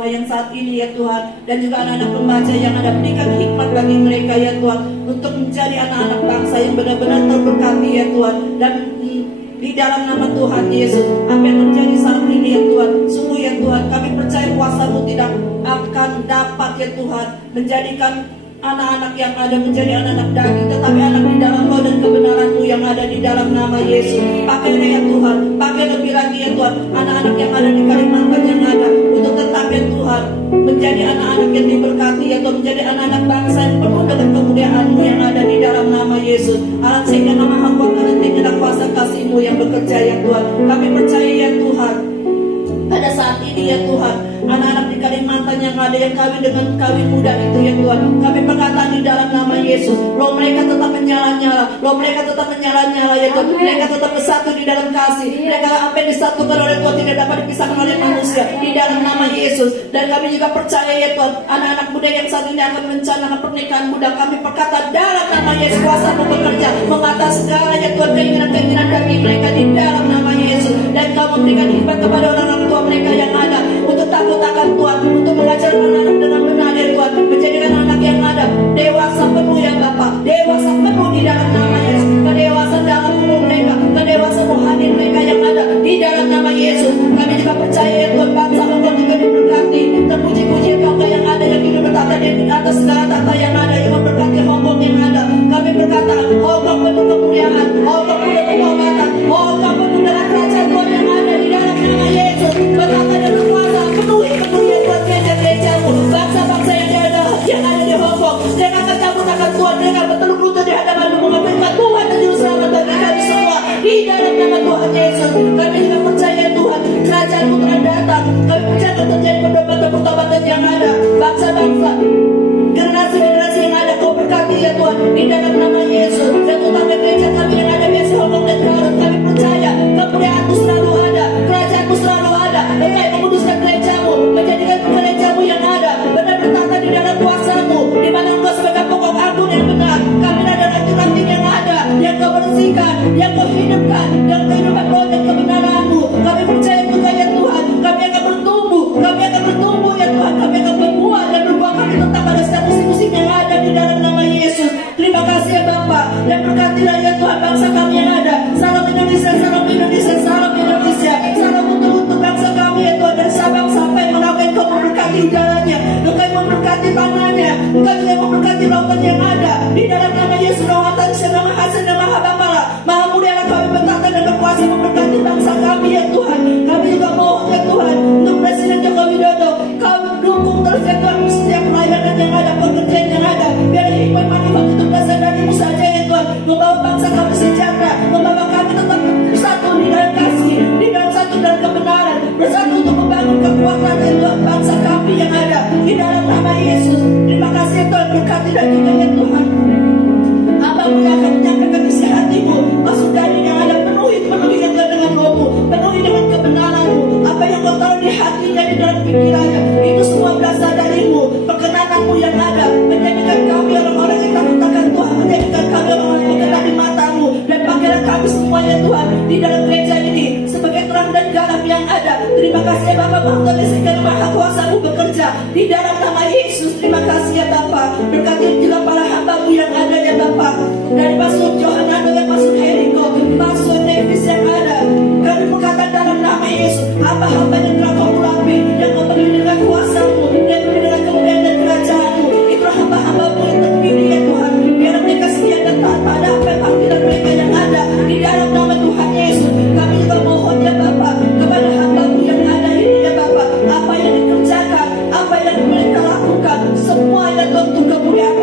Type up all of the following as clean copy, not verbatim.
Tuhan yang saat ini ya Tuhan, dan juga anak-anak pembaca yang ada, berikan hikmat bagi mereka ya Tuhan untuk menjadi anak-anak bangsa yang benar-benar terberkati ya Tuhan. Dan di dalam nama Tuhan Yesus, apa yang terjadi saat ini ya Tuhan, sungguh ya Tuhan, kami percaya kuasa-Mu tidak akan dapat ya Tuhan menjadikan anak-anak yang ada menjadi anak-anak daging, tetapi anak di dalam roh dan kebenaran-Mu yang ada di dalam nama Yesus. Pakailah ya Tuhan, pakai lebih lagi ya Tuhan anak-anak yang ada di Kalimantan yang ada, untuk tetap ya Tuhan menjadi anak-anak yang diberkati ya Tuhan, menjadi anak-anak bangsa yang penuh dengan kemuliaan-Mu yang ada di dalam nama Yesus. Allah sehingga nama Hamba dan tinggilah kuasa kasih-Mu yang bekerja ya Tuhan. Kami percaya ya Tuhan, pada saat ini ya Tuhan, anak-anak di Kalimantan yang ada yang kawin dengan kawin muda itu ya Tuhan, kami berkata di dalam nama Yesus, roh mereka tetap menyala-nyala, roh mereka tetap menyala-nyala ya Tuhan. Mereka tetap bersatu di dalam kasih. Mereka apa yang disatukan oleh Tuhan tidak dapat dipisahkan oleh manusia di dalam nama Yesus. Dan kami juga percaya ya Tuhan, anak-anak muda yang saat ini akan merencanakan pernikahan muda, kami berkata dalam nama Yesus, kuasa-Mu bekerja mengatasi segala ya Tuhan keinginan-keinginan daging mereka di dalam nama Yesus. Dan Kau memberikan hikmat kepada orang-orang tua mereka yang ada untuk takut akan Tuhan, untuk mengajar anak-anak dengan benar ya Tuhan, menjadikan anak yang ada dewasa penuh ya Bapa, dewasa penuh di dalam nama Yesus, kedewasaan dalam umur mereka, kedewasaan rohani mereka yang ada di dalam nama Yesus. Kami juga percaya ya Tuhan, bangsa Engkau juga diberkati, terpuji-puji Engkau yang ada yang hidup bertata di atas segala tata yang ada, yang memberkati Hongkong yang ada. Kami berkata Hongkong penuh kemuliaan, Hongkong penuh kehormatan, Hongkong penuh dengan kerajaan Tuhan yang ada di dalam nama Yesus. Berkata dan kuasa penuhi ya Tuhan gereja-gereja-Mu, bangsa-bangsa yang ada di Hongkong. Mereka akan takut akan Tuhan, mereka bertelur lutut di hadapan-Mu, mengamalkan Tuhan dan Juru Selamat bagi kami semua di dalam nama Tuhan Yesus. Kami juga percaya Tuhan, kerajaan-Mu telah datang. Kami percaya akan terjadi pertobatan yang ada, bangsa-bangsa, generasi-generasi yang ada Kau berkati ya Tuhan di dalam nama Yesus. Dan terutama gereja kami yang ada di Hongkong dan Garut, kami percaya kemuliaan-Mu selalu ada, kerajaan-Mu selalu ada. Engkau yang menguduskan gereja-Mu, menjadikan gereja-Mu yang ada benar bertata di dalam kuasa-Mu, di mana Engkau sebagai pokok agung yang benar. Kami ada ranting-ranting yang ada, yang Kau bersihkan, yang Kau hidupkan, dan kehidupan roh dan kebenaran-Mu. Kami percaya juga ya Tuhan, kami akan bertumbuh ya Tuhan, kami akan berbuah dan berbuah. Kami tetap pada setiap musim-musim yang ada di dalam nama Yesus. Terima kasih ya Bapa, dan berkatilah ya Tuhan bangsa kami yang ada. Salam Indonesia, salam Indonesia, salam Indonesia, salam untuk bangsa kami ya Tuhan. Dan Sabang sampai Merauke, Engkau memberkati udaranya, Engkau yang memberkati tanahnya, Engkau juga yang memberkati lautan yang ada di dalam nama Yesus. Roh Tuhan, nama Hasan dan Maha Bapala, Maha Mulia kami berkata dan berkuasa memberkati bangsa kami ya Tuhan. Kami juga mohon ya Tuhan untuk Presiden Joko Widodo, Kau dukung terus ya Tuhan setiap pelayanan yang ada, pekerjaan yang ada, biar hikmat manifat itu berasal dari-Mu saja ya Tuhan, membawa bangsa kami sejahtera, membawa kami tetap bersatu di dalam kasih, di dalam satu dan kebenaran, bersatu untuk membangun kekuatan ya Tuhan bangsa kami yang ada di dalam nama Yesus. Terima kasih ya Tuhan, berkati dan juga ya Tuhan Hamba-Mu yang akan menyampaikan isi hati-Mu, maksud dari yang ada, penuhi ya Tuhan dengan roh-Mu, penuhi dengan kebenaran-Mu. Apa yang Kau taruh di hatinya, di dalam pikirannya, itu semua berasal dari-Mu. Perkenanan-Mu yang ada menjadikan kami orang-orang yang takut akan Tuhan, menjadikan kami orang-orang yang berkenan di mata-Mu. Dan pakailah kami semua ya Tuhan di dalam gereja ini sebagai terang dan garam yang ada. Terima kasih ya Bapa, Tuhan sehingga Maha Kuasa-Mu bekerja di dalam nama Yesus. Terima kasih ya Bapa, berkati juga para hamba-Mu yang ada ya Bapa, dari Pastor Johanando dan Pastor Heriko, Pastor Davis yang ada. Kami berkata dalam nama Yesus, hamba-hamba yang telah Kau urapi, yang Kau beri dengan kuasa-Mu, yang beri dengan kemuliaan dan kerajaan-Mu, itu hamba-hamba-Mu yang terpilih ya Tuhan. Biar mereka setia dan taat pada apa yang panggilan mereka yang ada di dalam nama Tuhan Yesus. Kami juga mohon ya Bapa kepada hamba-Mu yang ada ini ya Bapa, apa yang dikerjakan, apa yang mereka lakukan, semua yang untuk kemuliaan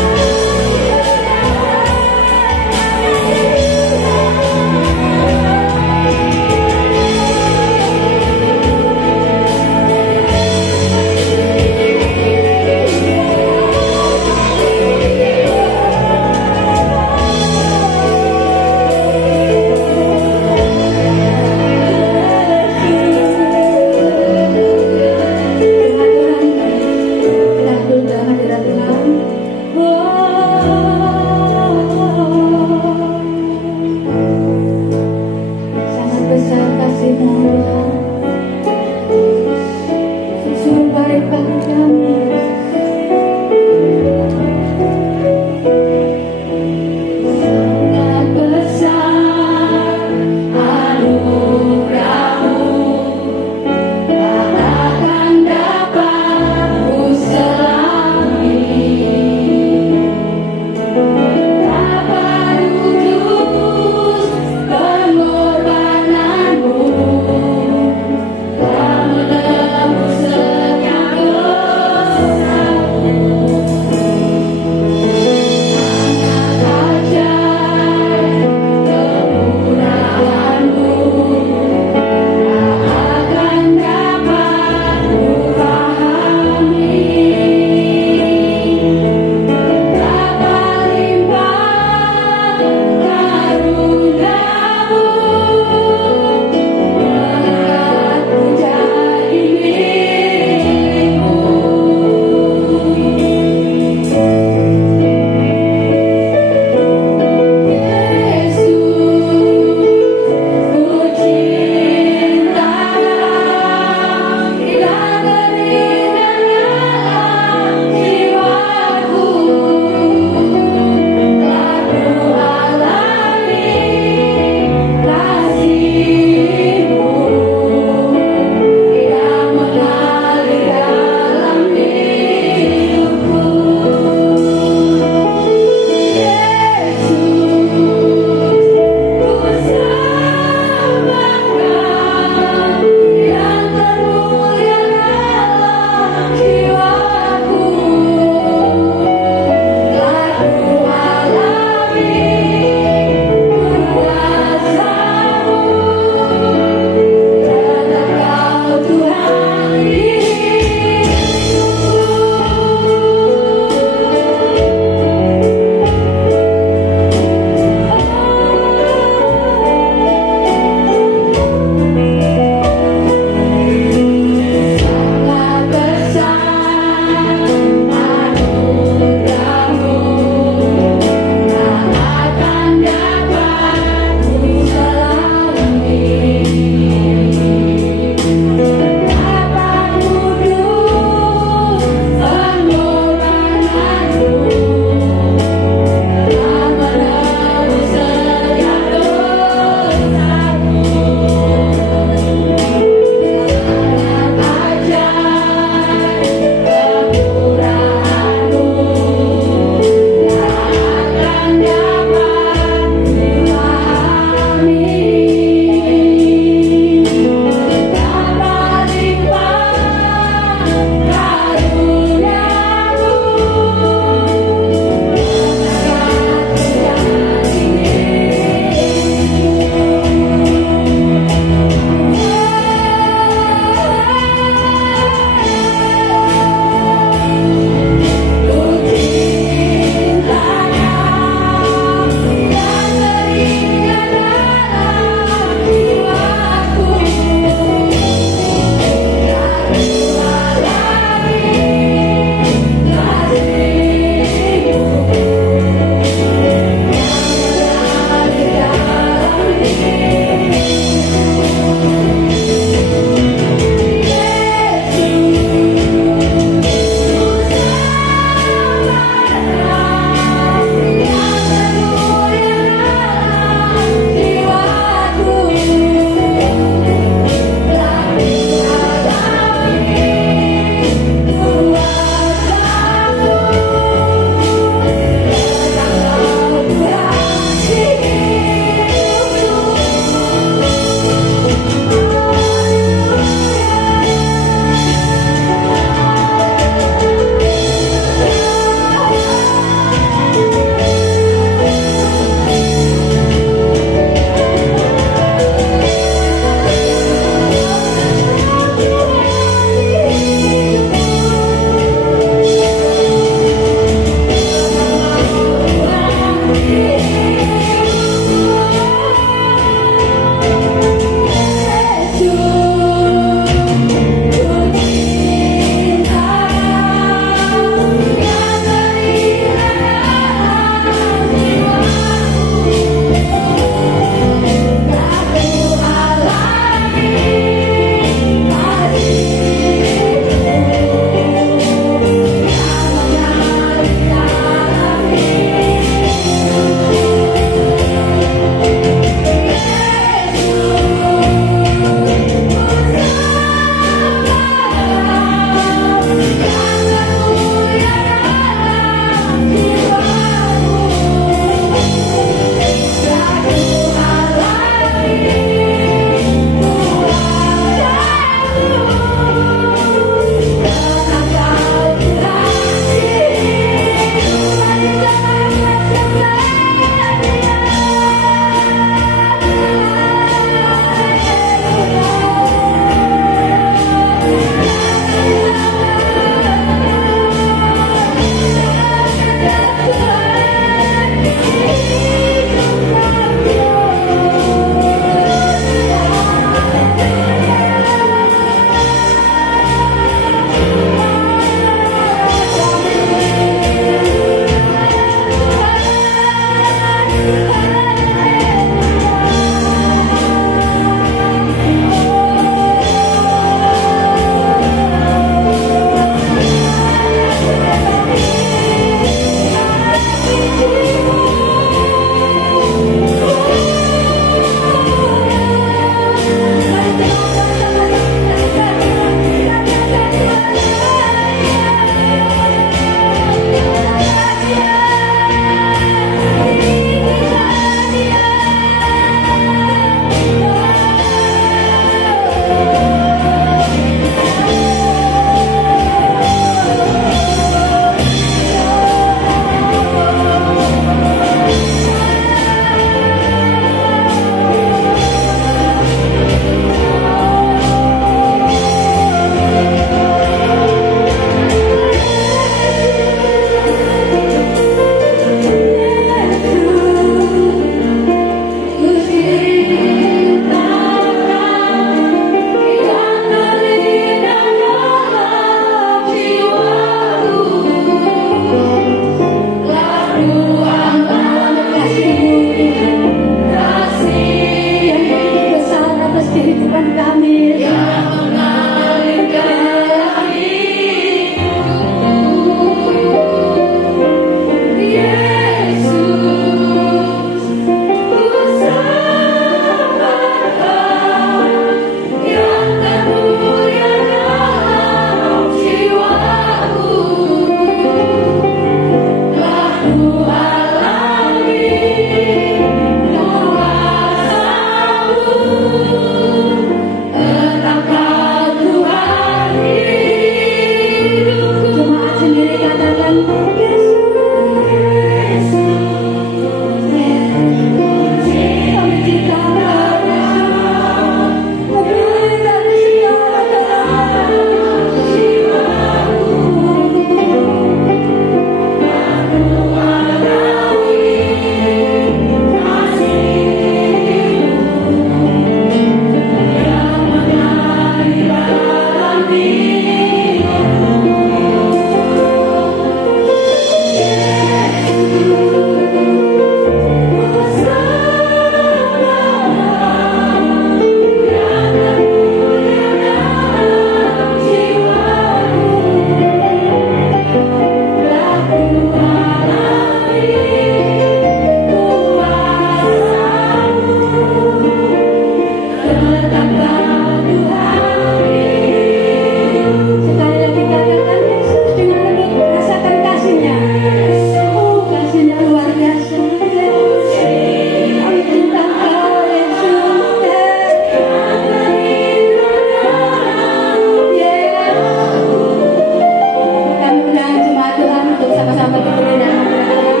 sama-sama diberi nama Tuhan.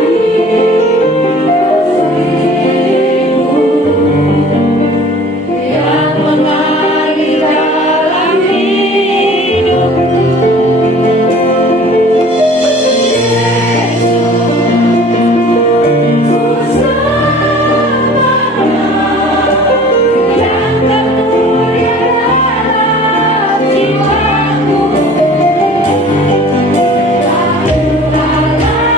Yang mengalir dalam hidupku, ku sembah yang termulia dalam jiwaku. Lalu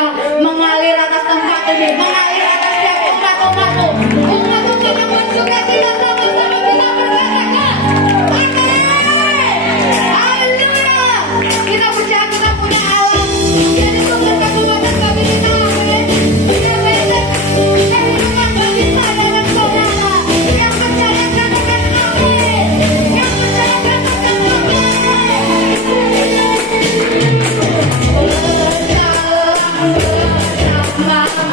surga mengalir atas tempat ini, mengalir atas setiap umat-umatmu. Umat-umat yang bersuka cita sama-sama kita berkatakan amin. Haleluya. Kita percaya kita punya Allah yang ditunggu kekuatan bagi kita. Amin. Dia beda kehidupan bagi saya dan saudara. Yang percaya katakan amin. Yang percaya katakan amin. Bersalam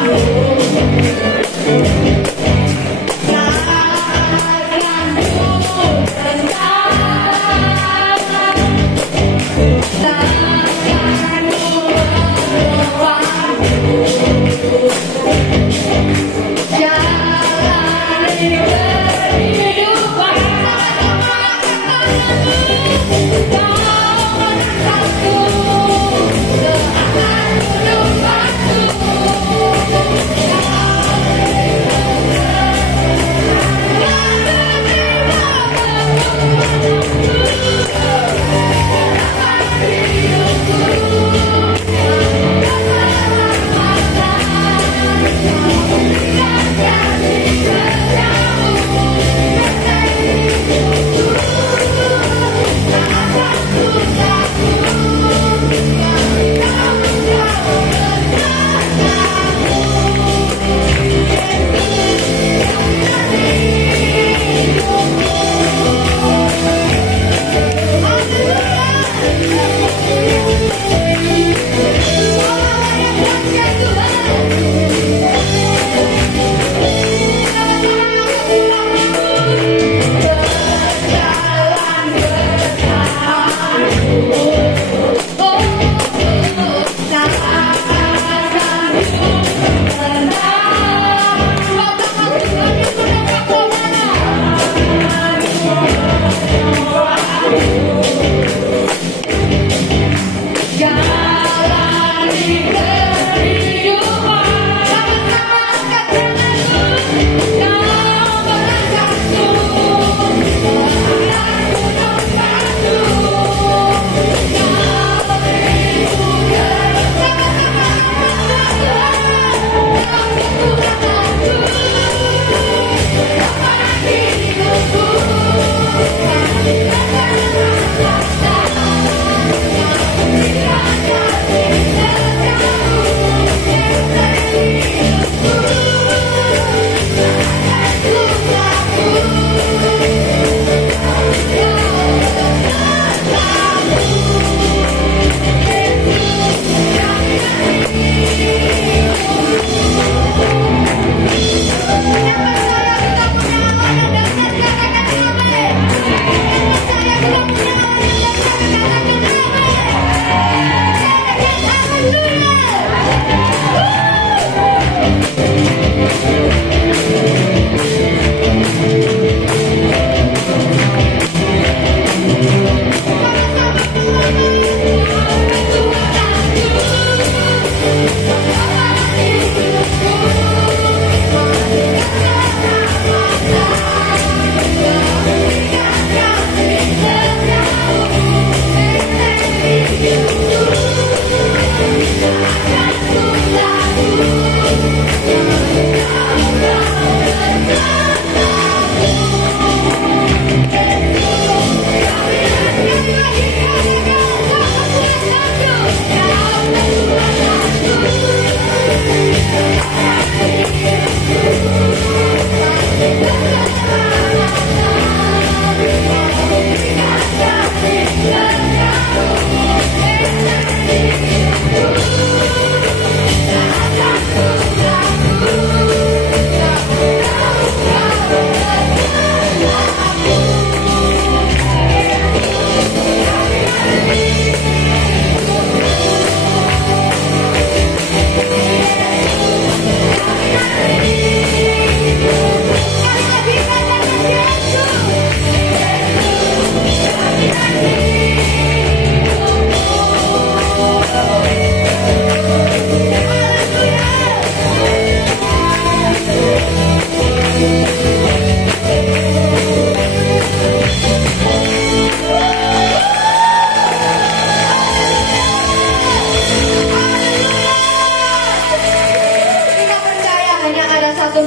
bersamamu.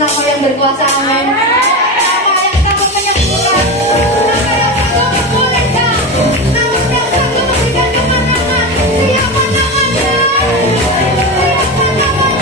nama yang berkuasa. Amin. Nama yang sanggup menyembuhkan, nama yang sanggup memulihkan, nama yang sanggup memberikan kemenangan. Siapa namanya? Siapa namanya?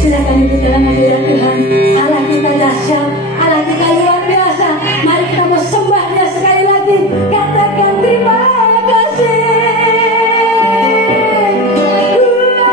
Silakan duduk dalam hadirat Tuhan. Allah kita dahsyat, Allah kita luar biasa. Mari kita mau sembah Dia sekali lagi. Katakan terima kasih. Terima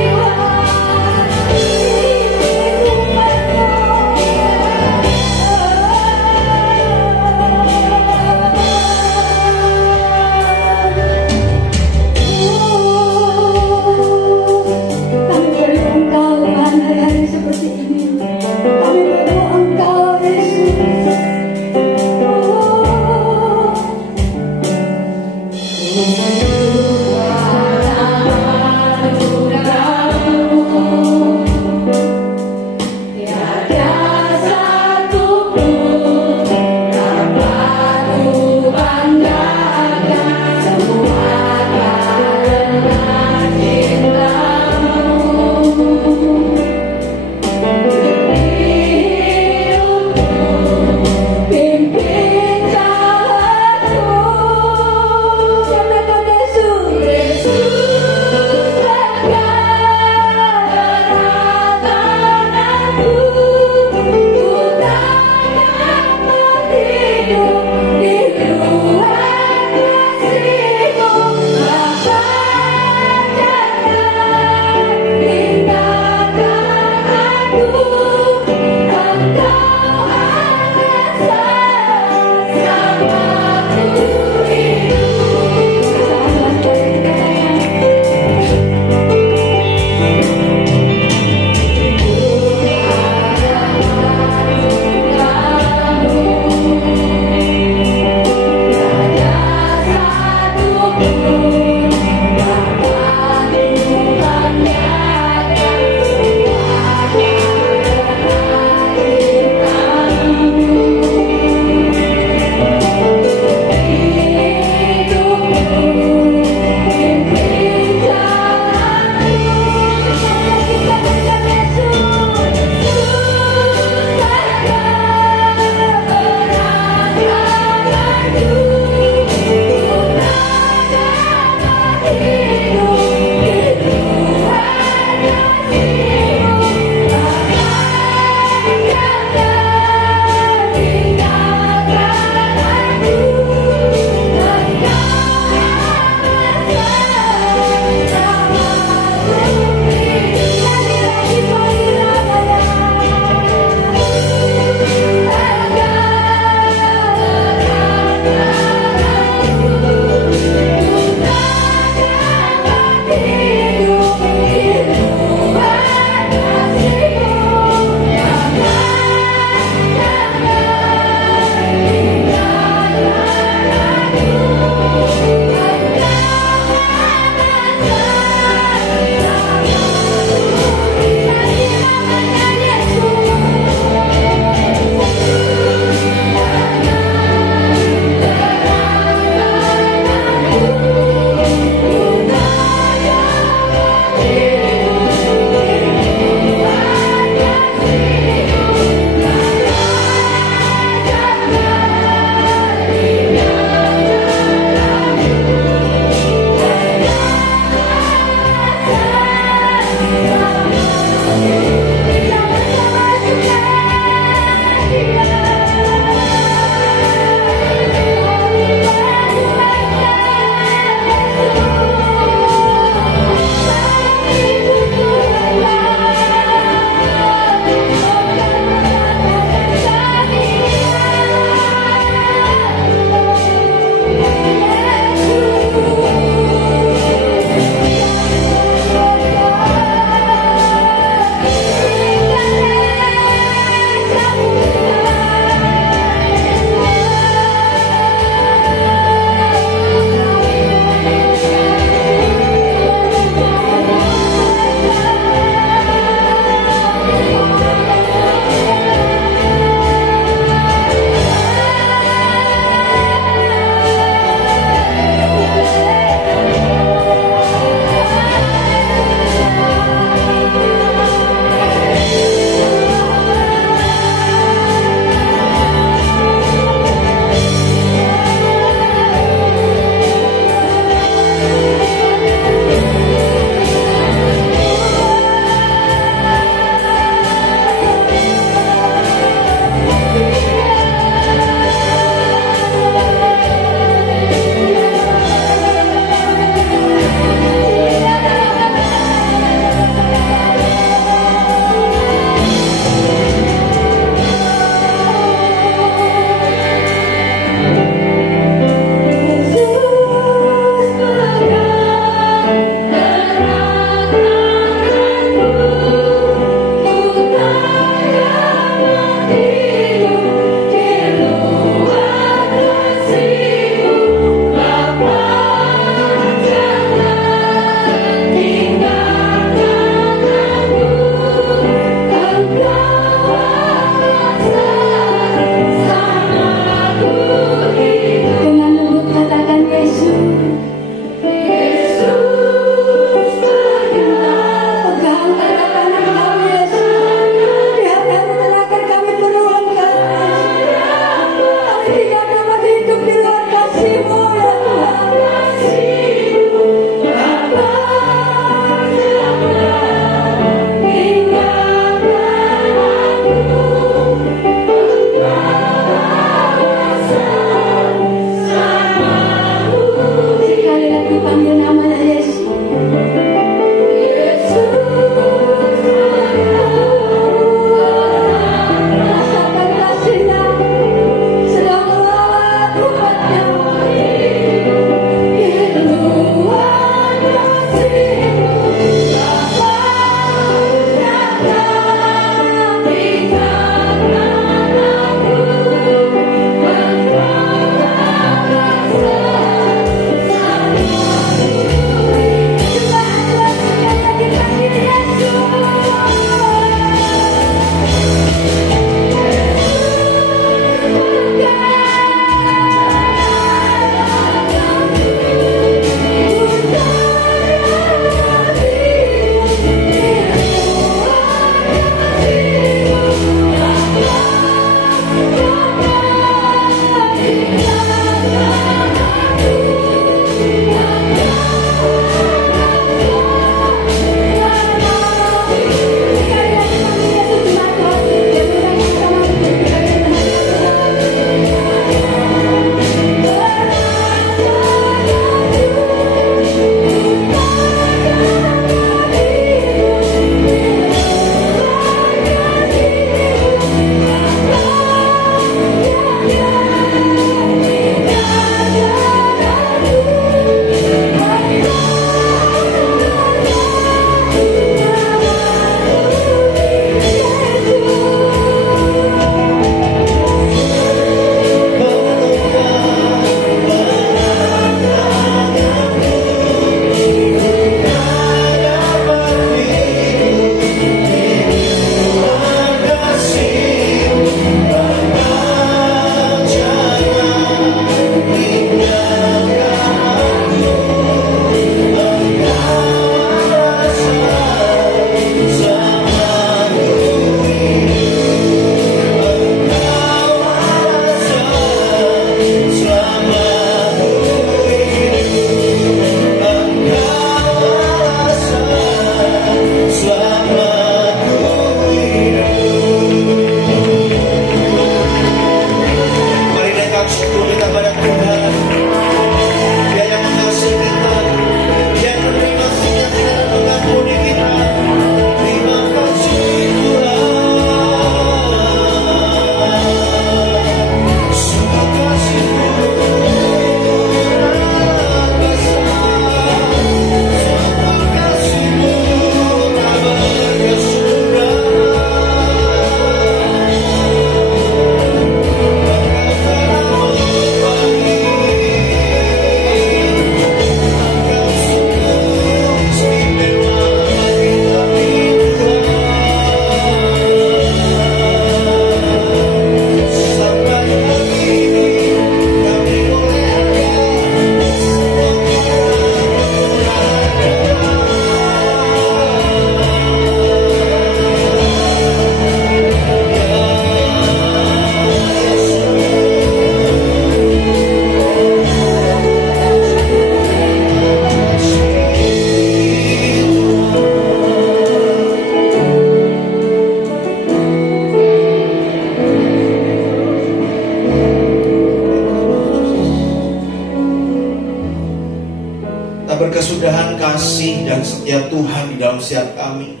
dalam setiap kami.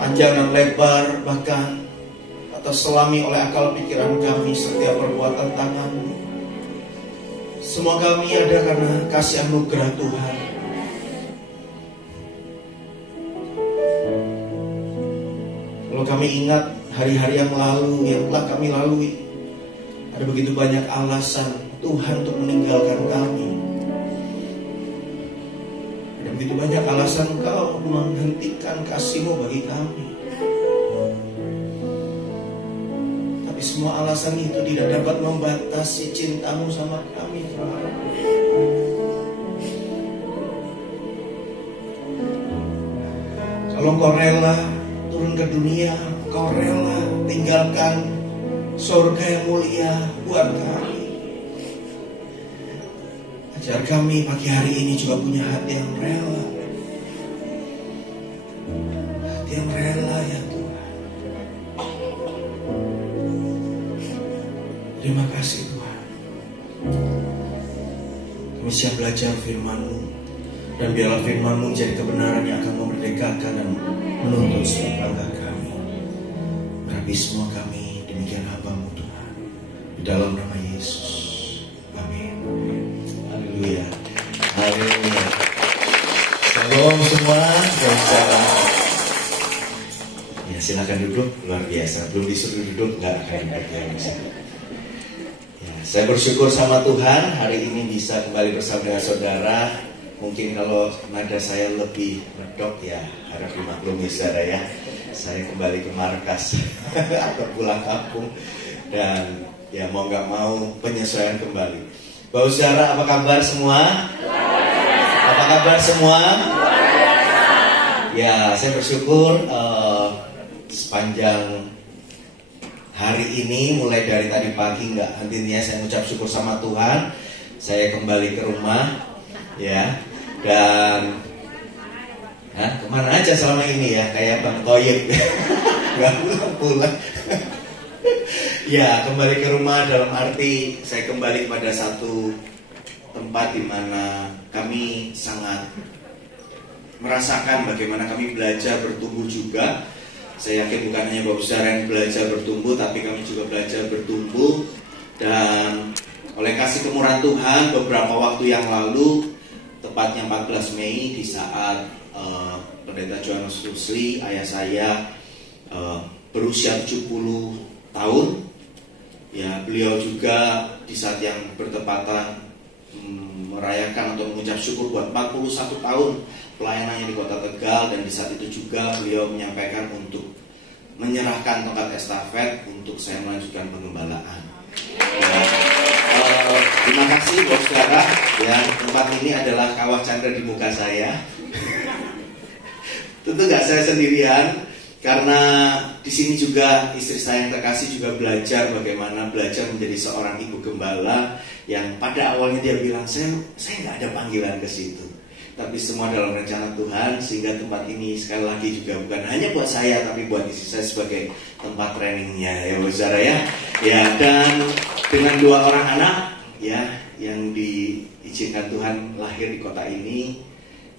Panjang dan lebar, bahkan atau selami oleh akal pikiran kami setiap perbuatan tangan-Mu. Semua kami ada karena kasih anugerah Tuhan. Kalau kami ingat hari-hari yang lalu, yang telah kami lalui, ada begitu banyak alasan Tuhan untuk meninggalkan kami. Ada begitu banyak alasan Engkau menghentikan kasih-Mu bagi kami. Tapi semua alasan itu tidak dapat membatasi cinta-Mu sama kami, Tuhan. Kalau Engkau rela turun ke dunia, Engkau rela tinggalkan surga yang mulia buat kami. Ajar kami pagi hari ini juga punya hati yang rela. Hati yang rela ya Tuhan. Terima kasih Tuhan. Kami siap belajar firman-Mu, dan biarlah firman-Mu menjadi kebenaran yang akan memerdekakan dan menuntun setiap langkah kami. Berapi semua kami, demikian hamba-Mu Tuhan, di dalam nama Yesus. Amin. Haleluya. Haleluya. Shalom semua. Ya, silakan duduk. Luar biasa. Belum disuruh duduk, nggak akan duduk. Ya, saya bersyukur sama Tuhan hari ini bisa kembali bersama dengan saudara. Mungkin kalau nada saya lebih medok ya harap dimaklumi saudara ya. Saya kembali ke markas atau pulang kampung, dan ya mau nggak mau penyesuaian kembali. Bapak saudara, apa kabar semua? Apa kabar semua? Ya, saya bersyukur sepanjang hari ini, mulai dari tadi pagi nggak hentinya saya mengucap syukur sama Tuhan. Saya kembali ke rumah, ya, dan kemana aja selama ini ya, kayak Bang Toyib, nggak pulang-pulang. Ya, kembali ke rumah dalam arti saya kembali pada satu tempat di mana kami sangat merasakan bagaimana kami belajar bertumbuh juga. Saya yakin bukan hanya Bapak Saudara yang belajar bertumbuh, tapi kami juga belajar bertumbuh. Dan oleh kasih kemurahan Tuhan, beberapa waktu yang lalu, tepatnya 14 Mei, di saat Pendeta Johannes Rusli, ayah saya, berusia 70 tahun. Ya, beliau juga di saat yang bertepatan merayakan atau mengucap syukur buat 41 tahun pelayanannya di Kota Tegal, dan di saat itu juga beliau menyampaikan untuk menyerahkan tongkat estafet untuk saya melanjutkan pengembalaan. Terima kasih Bapak Saudara. Ya, tempat ini adalah kawah candra di muka saya. Tentu nggak saya sendirian, karena di sini juga istri saya yang terkasih juga belajar bagaimana belajar menjadi seorang ibu gembala, yang pada awalnya dia bilang saya nggak ada panggilan ke situ, tapi semua dalam rencana Tuhan, sehingga tempat ini sekali lagi juga bukan hanya buat saya, tapi buat istri saya sebagai tempat trainingnya, ya Bapak Saudara ya. Ya, dan dengan 2 orang anak ya yang diizinkan Tuhan lahir di kota ini,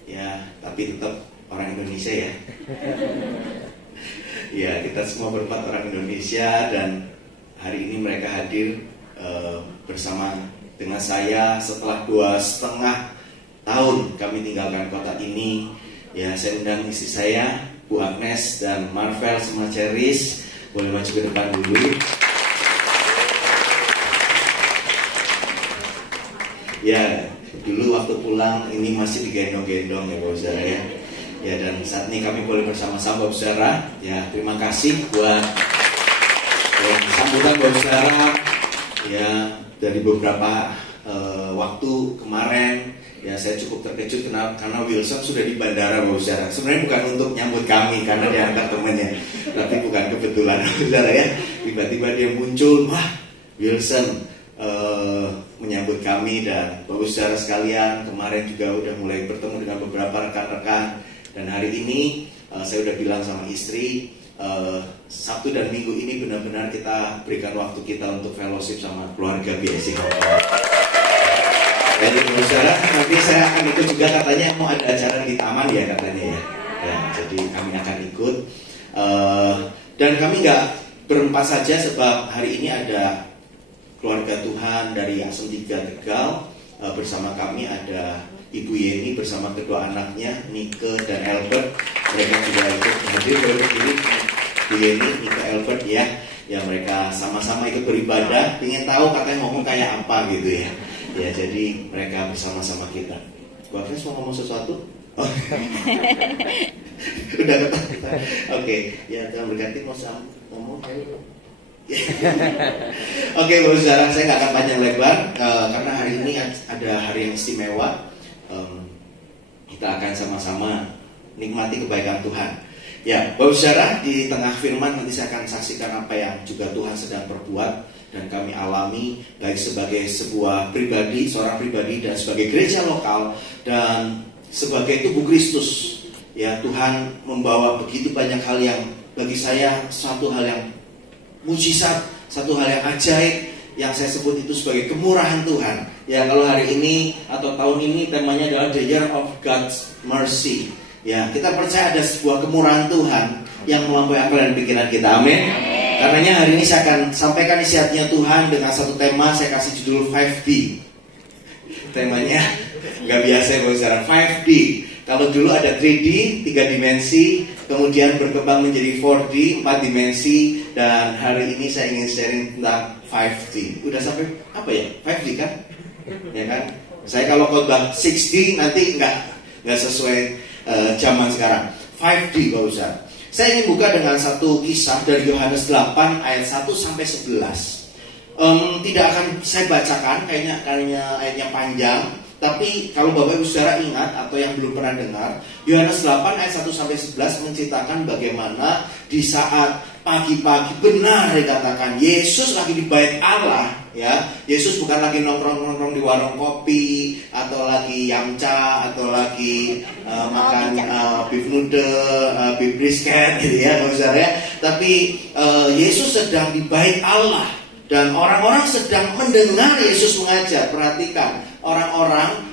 ya, tapi tetap orang Indonesia ya. Ya, kita semua berempat orang Indonesia, dan hari ini mereka hadir bersama dengan saya setelah 2,5 tahun kami tinggalkan kota ini. Ya, saya undang istri saya, Bu Agnes dan Marvel sama Ceris. Boleh maju ke depan dulu. Ya, dulu waktu pulang ini masih digendong-gendong ya Bapak Saudara ya. Ya, dan saat ini kami boleh bersama-sama Bapak Saudara. Ya, terima kasih buat sambutan Bapak Saudara. Ya, dari beberapa waktu kemarin, ya saya cukup terkejut karena Wilson sudah di bandara Bapak Saudara. Sebenarnya bukan untuk nyambut kami karena dia angkat temannya, tapi bukan kebetulan Bapak Saudara ya. Tiba-tiba dia muncul, wah Wilson menyambut kami, dan Bapak Saudara sekalian kemarin juga udah mulai bertemu dengan beberapa rekan-rekan, dan hari ini saya udah bilang sama istri, Sabtu dan Minggu ini benar-benar kita berikan waktu kita untuk fellowship sama keluarga BSC Hongkong. Jadi Bapak Saudara, nanti saya akan ikut juga, katanya mau ada acara di taman ya katanya ya. Ya, jadi kami akan ikut. Dan kami nggak berempat saja, sebab hari ini ada keluarga Tuhan dari Asem 3 Tegal. Bersama kami ada Ibu Yeni bersama kedua anaknya Nike dan Albert. Mereka juga ikut hadir berdiri. Ibu Yeni, Nike, Albert ya. Ya, mereka sama-sama ikut beribadah. Ingin tahu katanya ngomong kayak apa gitu ya. Ya, jadi mereka bersama-sama kita. Bu Agnes mau ngomong sesuatu? Oh. Udah ketahuan. Oke, ya Tuhan berkati. Mau ngomong ayo. Oke, Bapak Saudara, saya nggak akan panjang lebar karena hari ini ada hari yang istimewa. Kita akan sama-sama nikmati kebaikan Tuhan. Ya, Bapak Saudara, di tengah firman nanti saya akan saksikan apa yang juga Tuhan sedang perbuat dan kami alami, baik sebagai sebuah pribadi, seorang pribadi, dan sebagai gereja lokal dan sebagai tubuh Kristus. Ya, Tuhan membawa begitu banyak hal yang bagi saya satu hal yang mujizat, satu hal yang ajaib yang saya sebut itu sebagai kemurahan Tuhan. Ya, kalau hari ini atau tahun ini temanya adalah The Year of God's Mercy. Ya, kita percaya ada sebuah kemurahan Tuhan yang melampaui akal dan pikiran kita. Amin. Karenanya hari ini saya akan sampaikan isi hatinya Tuhan dengan satu tema. Saya kasih judul 5D. Temanya nggak biasa ya, Saudara. 5D. Kalau dulu ada 3D, 3 dimensi, kemudian berkembang menjadi 4D, 4 dimensi, dan hari ini saya ingin sharing tentang 5D. Udah sampai apa ya? 5D kan? Ya kan? Saya kalau khotbah 6D nanti nggak sesuai zaman sekarang. 5D Bapak Saudara. Saya ingin buka dengan satu kisah dari Yohanes 8 ayat 1 sampai 11. Tidak akan saya bacakan, kayaknya ayatnya panjang. Tapi kalau Bapak Ibu Saudara ingat atau yang belum pernah dengar, Yohanes 8 ayat 1 sampai 11 menceritakan bagaimana di saat pagi-pagi benar dikatakan Yesus lagi di bait Allah, ya. Yesus bukan lagi nongkrong-nongkrong di warung kopi atau lagi yamcha atau lagi makan beef noodle, beef brisket gitu ya, Bapak Saudara ya. Tapi Yesus sedang di bait Allah dan orang-orang sedang mendengar Yesus mengajar. Perhatikan, orang-orang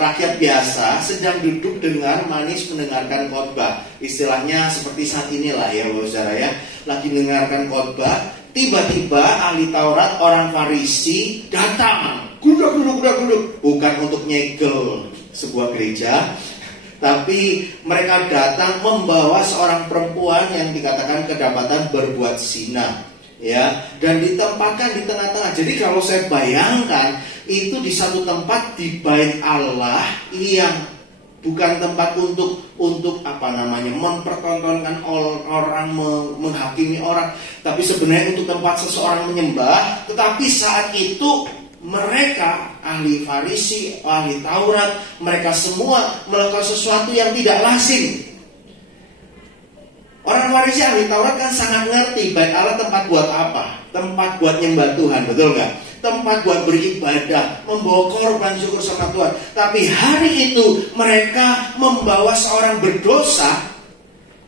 rakyat biasa sedang duduk dengar manis mendengarkan khotbah. Istilahnya seperti saat inilah ya Bapak Saudara ya. Lagi mendengarkan khotbah, tiba-tiba ahli Taurat, orang Farisi datang. Guduk. Bukan untuk nyegel sebuah gereja, tapi mereka datang membawa seorang perempuan yang dikatakan kedapatan berbuat zina. Ya, dan ditempatkan di tengah-tengah. Jadi kalau saya bayangkan itu di satu tempat di bait Allah yang bukan tempat untuk mempertontonkan orang, menghakimi orang, tapi sebenarnya untuk tempat seseorang menyembah. Tetapi saat itu mereka ahli Farisi, ahli Taurat, mereka semua melakukan sesuatu yang tidak lazim. Orang Farisi ahli Taurat kan sangat ngerti bait Allah tempat buat apa? Tempat buat nyembah Tuhan, betul nggak? Tempat buat beribadah, membawa korban syukur sama Tuhan. Tapi hari itu mereka membawa seorang berdosa,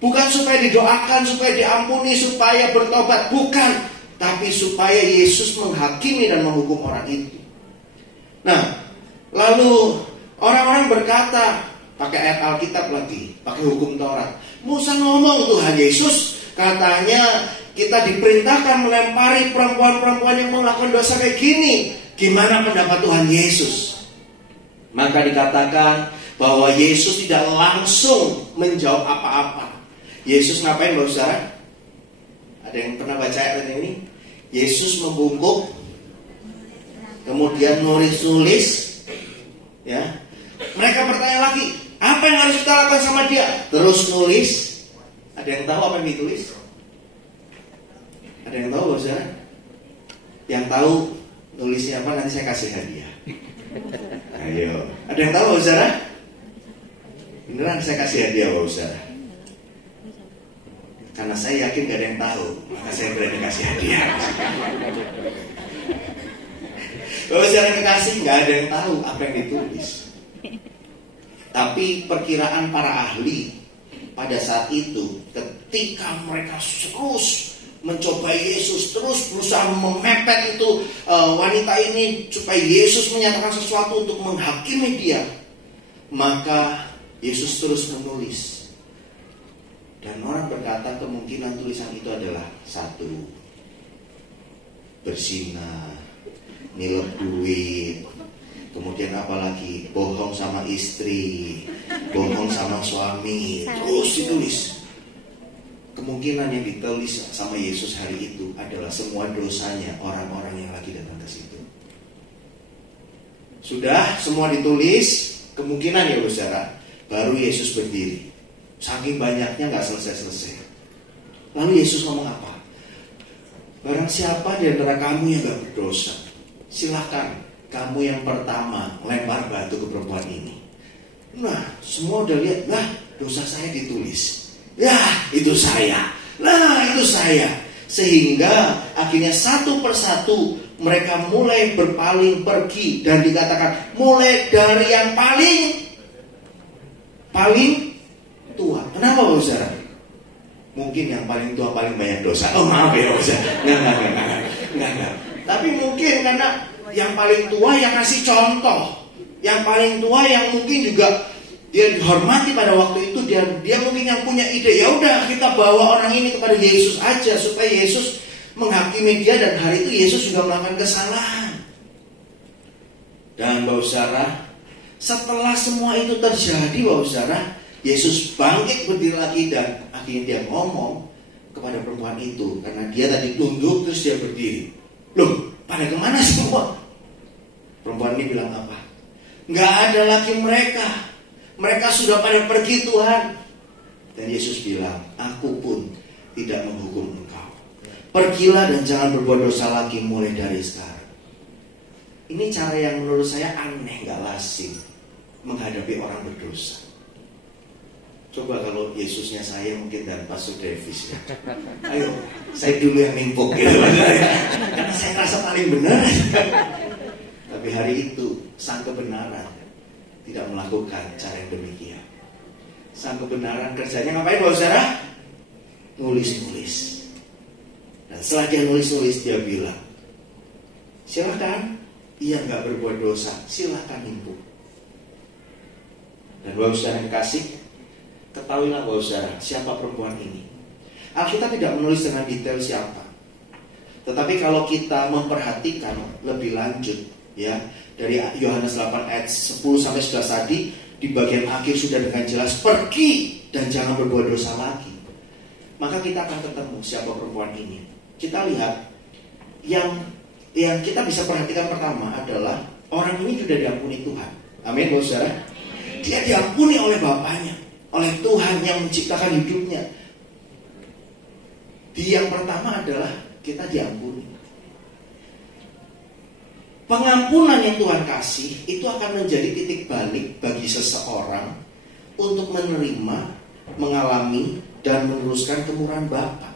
bukan supaya didoakan, supaya diampuni, supaya bertobat, bukan, tapi supaya Yesus menghakimi dan menghukum orang itu. Nah, lalu orang-orang berkata, pakai ayat Alkitab lagi, pakai hukum Taurat. Musa ngomong Tuhan Yesus, katanya kita diperintahkan melempari perempuan-perempuan yang melakukan dosa kayak gini. Gimana pendapat Tuhan Yesus? Maka dikatakan bahwa Yesus tidak langsung menjawab apa-apa. Yesus ngapain Bapak Saudara? Ada yang pernah baca ayat ini? Yesus membungkuk, kemudian nulis-nulis, ya. Mereka bertanya lagi, apa yang harus kita lakukan sama dia? Terus nulis. Ada yang tahu apa yang ditulis? Ada yang tahu Bapak Saudara? Yang tahu nulisnya apa nanti saya kasih hadiah. Ayo. Ada yang tahu Bapak Saudara? Beneran saya kasih hadiah Bapak Saudara. Karena saya yakin gak ada yang tahu, maka saya berani kasih hadiah. Bapak Saudara kekasih, gak ada yang tahu apa yang ditulis. Tapi perkiraan para ahli pada saat itu, ketika mereka terus mencoba Yesus, terus berusaha memepet itu wanita ini supaya Yesus menyatakan sesuatu untuk menghakimi dia, maka Yesus terus menulis. Dan orang berkata kemungkinan tulisan itu adalah 1, berzina, nilep duit, kemudian apalagi bohong sama istri, bohong sama suami, terus ditulis. Kemungkinan yang ditulis sama Yesus hari itu adalah semua dosanya orang-orang yang lagi datang ke situ. Sudah semua ditulis, kemungkinan ya saudara, baru Yesus berdiri. Saking banyaknya gak selesai-selesai. Lalu Yesus ngomong apa? Barang siapa di antara kamu yang gak berdosa, silahkan kamu yang pertama lempar batu ke perempuan ini. Nah, semua udah lihat, lah dosa saya ditulis. Ya, itu saya. Nah, itu saya. Sehingga akhirnya satu persatu mereka mulai berpaling pergi. Dan dikatakan mulai dari yang paling tua. Kenapa Bapak Saudara? Mungkin yang paling tua paling banyak dosa. Oh maaf ya Bapak Saudara. Enggak. Tapi mungkin karena yang paling tua yang ngasih contoh. Yang paling tua yang mungkin juga dia dihormati pada waktu itu, dia mungkin yang punya ide. Ya udah kita bawa orang ini kepada Yesus aja supaya Yesus menghakimi dia. Dan hari itu Yesus juga melakukan kesalahan. Dan Bapak Saudara, setelah semua itu terjadi Bapak Saudara, Yesus bangkit berdiri lagi dan akhirnya dia ngomong kepada perempuan itu. Karena dia tadi tunduk terus dia berdiri. Loh, pada kemana semua? Perempuan ini bilang apa? Nggak ada lagi mereka. Mereka sudah pada pergi Tuhan. Dan Yesus bilang, aku pun tidak menghukum engkau. Pergilah dan jangan berbuat dosa lagi mulai dari sekarang. Ini cara yang menurut saya aneh, gak lazim menghadapi orang berdosa. Coba kalau Yesusnya saya mungkin dan Pastor Davis ya. Ayo, saya dulu yang nimpuk gitu. Karena saya rasa paling benar. Tapi hari itu sang kebenaran tidak melakukan cara yang demikian. Sang kebenaran kerjanya ngapain Bapak Saudara? Nulis-nulis. Dan setelah dia nulis-nulis dia bilang, silakan, ia nggak berbuat dosa, silakan nimpuk. Dan Bapak Saudara yang kasih, ketahuilah Bapak Saudara siapa perempuan ini. Alkitab tidak menulis dengan detail siapa. Tetapi kalau kita memperhatikan lebih lanjut ya, dari Yohanes 8 ayat 10 sampai 11 tadi, di bagian akhir sudah dengan jelas pergi dan jangan berbuat dosa lagi. Maka kita akan ketemu siapa perempuan ini. Kita lihat yang kita bisa perhatikan pertama adalah orang ini sudah diampuni Tuhan. Amin Bapak Saudara. Dia diampuni oleh Bapaknya, oleh Tuhan yang menciptakan hidupnya. Yang pertama adalah kita diampuni. Pengampunan yang Tuhan kasih itu akan menjadi titik balik bagi seseorang untuk menerima, mengalami, dan meneruskan kemurahan Bapa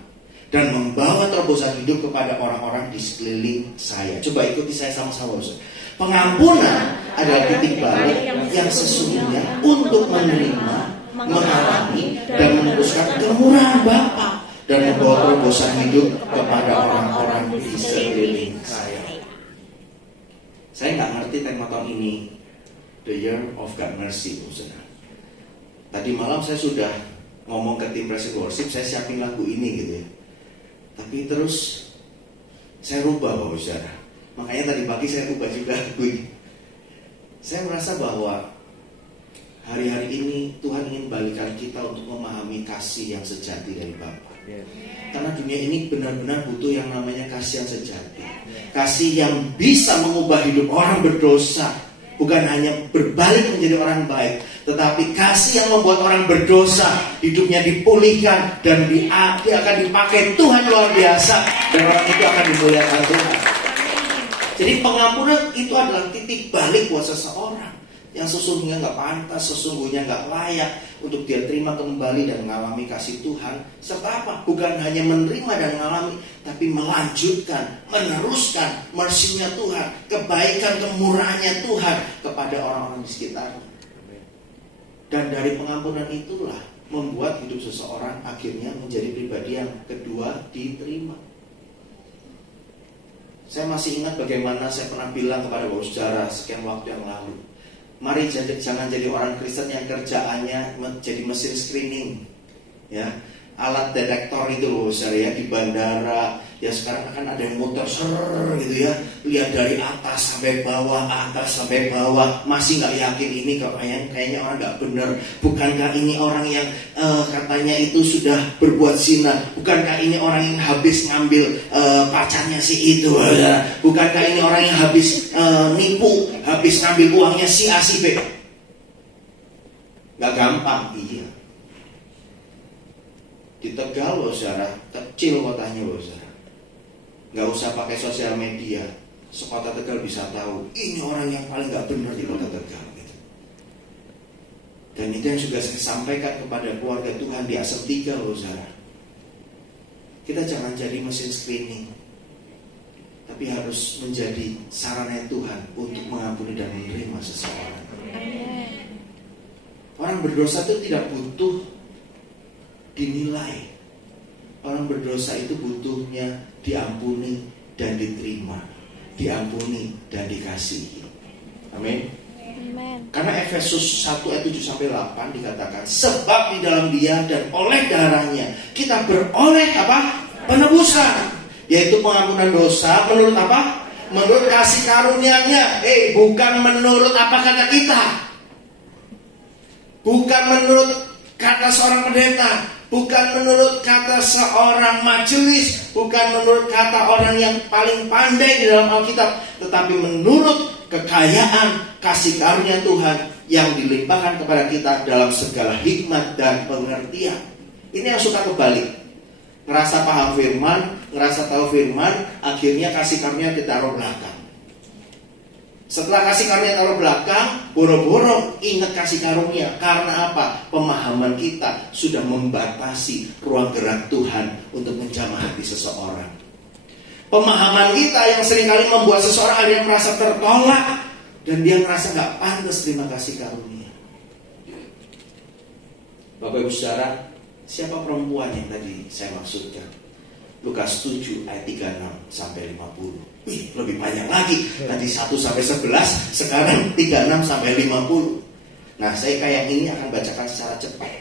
dan membawa terobosan hidup kepada orang-orang di sekeliling saya. Coba ikuti saya sama-sama. Pengampunan adalah titik balik yang sesungguhnya untuk menerima, mengalami, dan meneruskan kemurahan Bapa dan membawa terobosan hidup kepada orang-orang di sekeliling saya. Saya nggak ngerti tema tahun ini, The Year of God Mercy. Tadi malam saya sudah ngomong ke tim Praise Worship, saya siapin lagu ini gitu ya. Tapi terus saya rubah Bapak Saudara. Makanya tadi pagi saya rubah juga lagu ini. Saya merasa bahwa hari-hari ini Tuhan ingin balikan kita untuk memahami kasih yang sejati dari Bapa. Karena dunia ini benar-benar butuh yang namanya kasih yang sejati. Kasih yang bisa mengubah hidup orang berdosa. Bukan hanya berbalik menjadi orang baik, tetapi kasih yang membuat orang berdosa hidupnya dipulihkan dan dia akan dipakai Tuhan luar biasa. Dan orang itu akan dimuliakan Tuhan. Jadi pengampunan itu adalah titik balik buat seseorang yang sesungguhnya gak pantas, sesungguhnya gak layak untuk dia terima kembali dan mengalami kasih Tuhan. Serta apa? Bukan hanya menerima dan mengalami, tapi melanjutkan, meneruskan mercy-nya Tuhan, kebaikan, kemurahannya Tuhan kepada orang-orang di sekitarnya. Dan dari pengampunan itulah membuat hidup seseorang akhirnya menjadi pribadi yang kedua diterima. Saya masih ingat bagaimana saya pernah bilang kepada Bapak Saudara sekian waktu yang lalu, mari jangan jadi orang Kristen yang kerjaannya jadi mesin screening, ya. alat detektor itu loh saudara ya, di bandara ya. Sekarang kan ada yang muter gitu ya, lihat dari atas sampai bawah, atas sampai bawah, masih nggak yakin ini kayaknya orang nggak benar. Bukankah ini orang yang katanya itu sudah berbuat zina? Bukankah ini orang yang habis ngambil pacarnya si itu? Bukankah ini orang yang habis nipu, habis ngambil uangnya si A si B? Nggak gampang, iya. Di Tegal loh saudara, kecil kotanya loh saudara, nggak usah pakai sosial media, sekota Tegal bisa tahu ini orang yang paling nggak benar di kota Tegal gitu. Dan itu yang juga saya sampaikan kepada keluarga Tuhan di Asem 3 loh saudara. Kita jangan jadi mesin screening, tapi harus menjadi sarana Tuhan untuk mengampuni dan menerima seseorang. Orang berdosa itu tidak butuh dinilai. Orang berdosa itu butuhnya diampuni dan diterima, diampuni dan dikasihi. Amin. Karena Efesus 1 ayat 7-8 dikatakan, sebab di dalam Dia dan oleh darahnya kita beroleh apa? Penebusan, yaitu pengampunan dosa menurut apa? Menurut kasih karunia-Nya. Bukan menurut apa kata kita, bukan menurut kata seorang pendeta, bukan menurut kata seorang majelis, bukan menurut kata orang yang paling pandai di dalam Alkitab, tetapi menurut kekayaan kasih karunia Tuhan yang dilimpahkan kepada kita dalam segala hikmat dan pengertian. Ini yang suka kebalik, ngerasa paham firman, ngerasa tahu firman, akhirnya kasih karunia ditaruh belakang. Setelah kasih karunia taruh belakang, boro-boro ingat kasih karunia. Karena apa? Pemahaman kita sudah membatasi ruang gerak Tuhan untuk menjamah hati seseorang. Pemahaman kita yang seringkali membuat seseorang akhirnya merasa tertolak, dan dia merasa gak pantas terima kasih karunia. Bapak Ibu saudara, siapa perempuan yang tadi saya maksudkan? Lukas 7 ayat 36-50. Lebih banyak lagi. Tadi 1-11, sekarang 36-50. Nah, saya kayak ini akan bacakan secara cepat.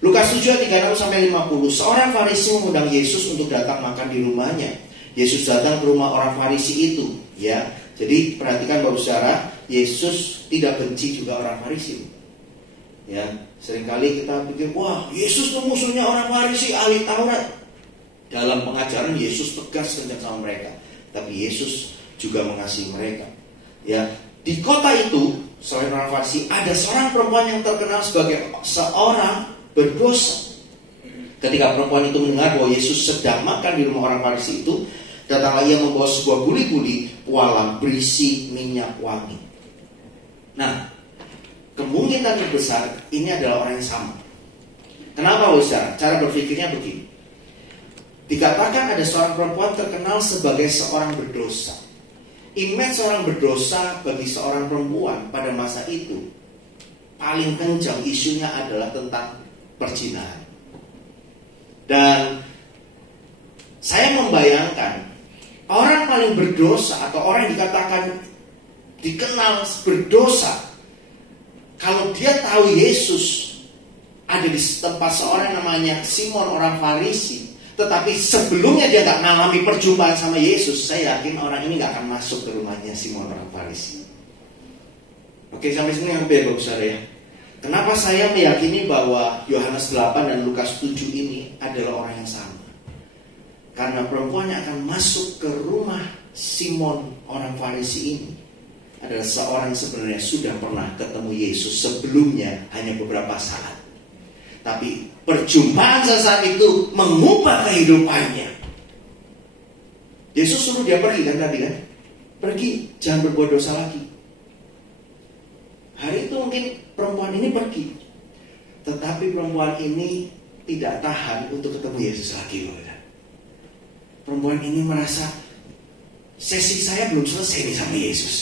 Lukas 7 ayat 36-50. Seorang Farisi mengundang Yesus untuk datang makan di rumahnya. Yesus datang ke rumah orang Farisi itu, ya. Jadi perhatikan Bapak saudara, Yesus tidak benci juga orang Farisi. Ya, seringkali kita pikir, wah, Yesus itu musuhnya orang Farisi, ahli Taurat. Dalam pengajaran Yesus tegas kencang sama mereka, tapi Yesus juga mengasihi mereka. Ya, di kota itu selain orang Farisi ada seorang perempuan yang terkenal sebagai seorang berdosa. Ketika perempuan itu mendengar bahwa Yesus sedang makan di rumah orang Farisi itu, datanglah ia membawa sebuah guli-guli walang berisi minyak wangi. Nah, kemungkinan terbesar ini adalah orang yang sama. Kenapa Ustaz? Cara berpikirnya begini. Dikatakan ada seorang perempuan terkenal sebagai seorang berdosa. Image seorang berdosa bagi seorang perempuan pada masa itu paling kencang isunya adalah tentang perzinahan. Dan saya membayangkan orang paling berdosa atau orang yang dikatakan dikenal berdosa, kalau dia tahu Yesus ada di tempat seorang namanya Simon orang Farisi, tetapi sebelumnya dia gak mengalami perjumpaan sama Yesus, saya yakin orang ini gak akan masuk ke rumahnya Simon orang Farisi. Oke, sampai sini yang bebas saudara ya. Kenapa saya meyakini bahwa Yohanes 8 dan Lukas 7 ini adalah orang yang sama? Karena perempuan yang akan masuk ke rumah Simon orang Farisi ini adalah seorang yang sebenarnya sudah pernah ketemu Yesus sebelumnya hanya beberapa saat. Tapi perjumpaan sesaat itu mengubah kehidupannya. Yesus suruh dia pergi kan tadi kan? Pergi, jangan berbuat dosa lagi. Hari itu mungkin perempuan ini pergi, tetapi perempuan ini tidak tahan untuk ketemu Yesus lagi. Perempuan ini merasa sesi saya belum selesai nih sama Yesus.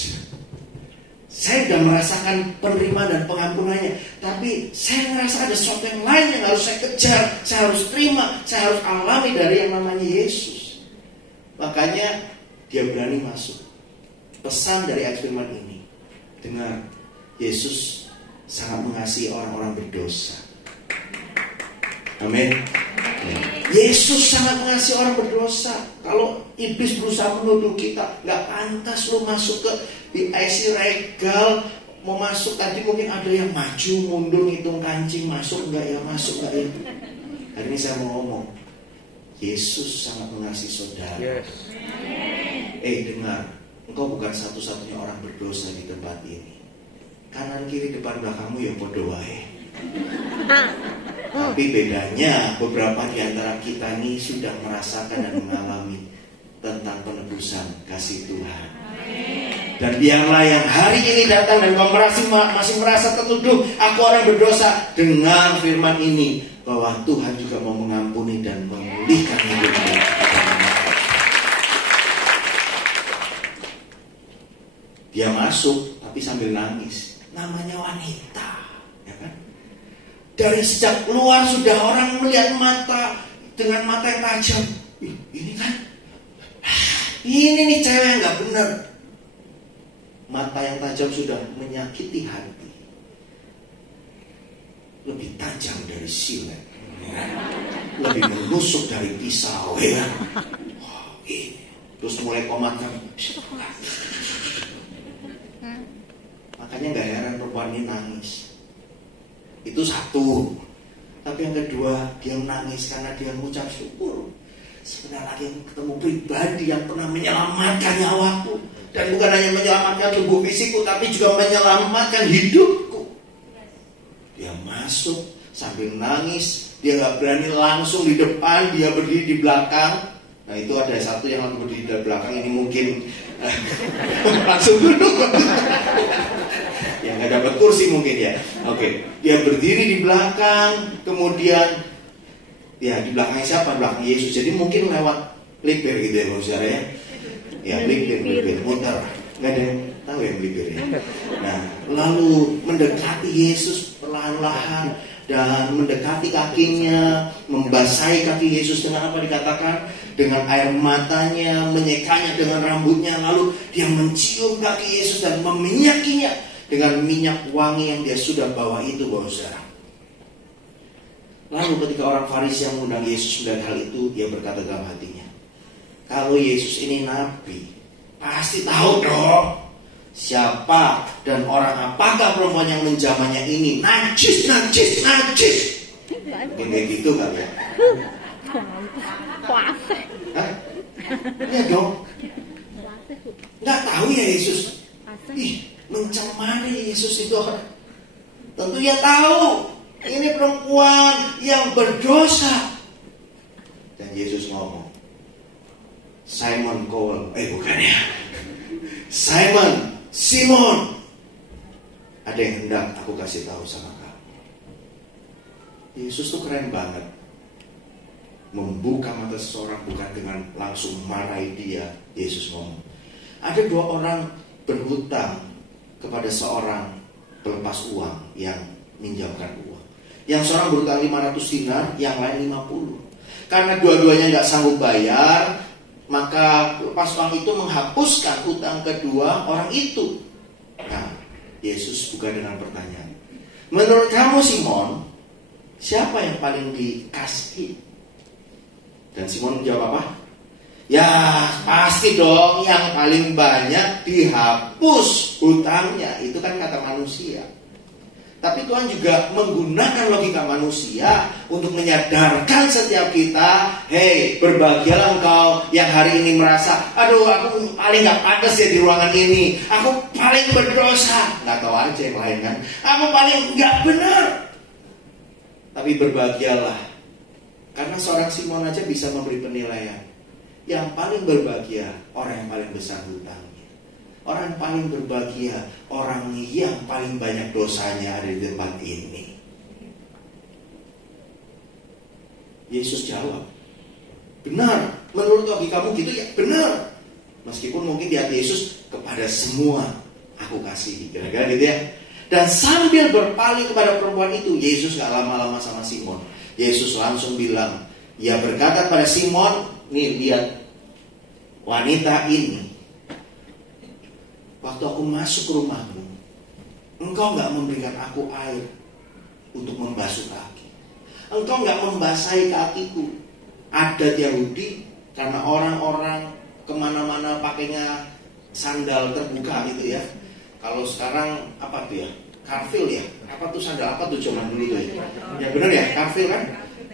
Saya sudah merasakan penerimaan dan pengampunannya, tapi saya merasa ada sesuatu yang lain yang harus saya kejar, saya harus terima, saya harus alami dari yang namanya Yesus. Makanya dia berani masuk. Pesan dari ayat firman ini, dengar, Yesus sangat mengasihi orang-orang berdosa. Amin. Yesus sangat mengasihi orang berdosa. Kalau iblis berusaha menuduh kita, nggak pantas lu masuk ke IC regal, mau masuk tadi mungkin ada yang maju mundur ngitung kancing, masuk nggak ya, masuk nggak ya. Hari ini saya mau ngomong, Yesus sangat mengasihi saudara. Yes. Dengar, engkau bukan satu-satunya orang berdosa di tempat ini. Kanan kiri depan belakangmu yang bodoh wae. Tapi bedanya beberapa di antara kita ini sudah merasakan dan mengalami tentang penebusan kasih Tuhan. Dan biarlah yang hari ini datang dan kau masih merasa tertuduh, aku orang berdosa, dengar firman ini bahwa Tuhan juga mau mengampuni dan memulihkan hidupmu. Dia masuk tapi sambil nangis. Namanya wanita, ya kan? Dari sejak keluar sudah orang melihat mata dengan mata yang tajam. Ini kan, ini nih cewek yang nggak benar. Mata yang tajam sudah menyakiti hati. Lebih tajam dari silet, ya. Lebih menusuk dari pisau, ya. Wah, ini. Terus mulai komatkan. Makanya gak heran perempuan ini nangis. Itu satu. Tapi yang kedua, dia menangis karena dia mengucap syukur. Sebenarnya lagi ketemu pribadi yang pernah menyelamatkan nyawaku. Dan bukan hanya menyelamatkan tubuh fisikku, tapi juga menyelamatkan hidupku. Dia masuk sambil nangis. Dia gak berani langsung di depan, dia berdiri di belakang. Nah itu ada satu yang langsung berdiri di belakang. Ini mungkin langsung duduk. Yang gak dapat kursi mungkin ya. Oke. Dia berdiri di belakang. Kemudian ya di belakangnya siapa? Belakang Yesus. Jadi mungkin lewat melipir gitu ya saudara ya. Ya melipir muter. Gak ada yang tahu yang melipir ya. Nah lalu mendekati Yesus perlahan-lahan dan mendekati kakinya, membasahi kaki Yesus dengan apa dikatakan? Dengan air matanya, menyekanya dengan rambutnya. Lalu dia mencium kaki Yesus dan meminyakinya dengan minyak wangi yang dia sudah bawa itu, saudara. Lalu ketika orang Farisi yang mengundang Yesus melihat hal itu, dia berkata dalam hatinya, kalau Yesus ini nabi, pasti tahu dong siapa dan orang apakah perempuan yang menjamahnya ini. Najis. Mungkin kayak gitu kali ya. Hah? Iya dong. Nggak tahu ya Yesus. Mencemari Yesus itu orang. Tentu ya tahu. Ini perempuan yang berdosa. Dan Yesus ngomong, Simon Cowell. Bukan ya. Simon, ada yang hendak aku kasih tahu sama kamu. Yesus tuh keren banget. Membuka mata seseorang bukan dengan langsung marahi dia. Yesus ngomong, ada dua orang berhutang kepada seorang pelepas uang yang minjamkan uang. Yang seorang berhutang 500 dinar, yang lain 50. Karena dua-duanya gak sanggup bayar, maka pelepas uang itu menghapuskan hutang kedua orang itu. Nah, Yesus buka dengan pertanyaan, menurut kamu Simon, siapa yang paling dikasihi? Dan Simon menjawab apa? Ya pasti dong yang paling banyak dihapus hutangnya. Itu kan kata manusia. Tapi Tuhan juga menggunakan logika manusia untuk menyadarkan setiap kita, hey, berbahagialah engkau yang hari ini merasa, aduh aku paling gak pantas ya di ruangan ini, aku paling berdosa. Gak tahu aja yang lain kan, aku paling gak benar. Tapi berbahagialah, karena seorang Simon aja bisa memberi penilaian. Yang paling berbahagia orang yang paling besar hutangnya. Orang yang paling berbahagia orang yang paling banyak dosanya ada di tempat ini. Yesus jawab, benar, menurut logika kamu gitu ya, benar. Meskipun mungkin di hati Yesus, kepada semua aku kasih, kira-kira gitu ya. Dan sambil berpaling kepada perempuan itu, Yesus gak lama-lama sama Simon. Yesus langsung bilang, ya berkata pada Simon, nih lihat wanita ini, waktu aku masuk ke rumahmu, engkau gak memberikan aku air untuk membasuh kaki. engkau nggak membasahi kakiku. Adat Yahudi, karena orang-orang kemana-mana pakainya sandal terbuka gitu ya. Kalau sekarang apa tuh ya? Karfil ya? Apa tuh sandal? Apa tuh zaman dulu tuh ya? Ya benar ya, karfil kan?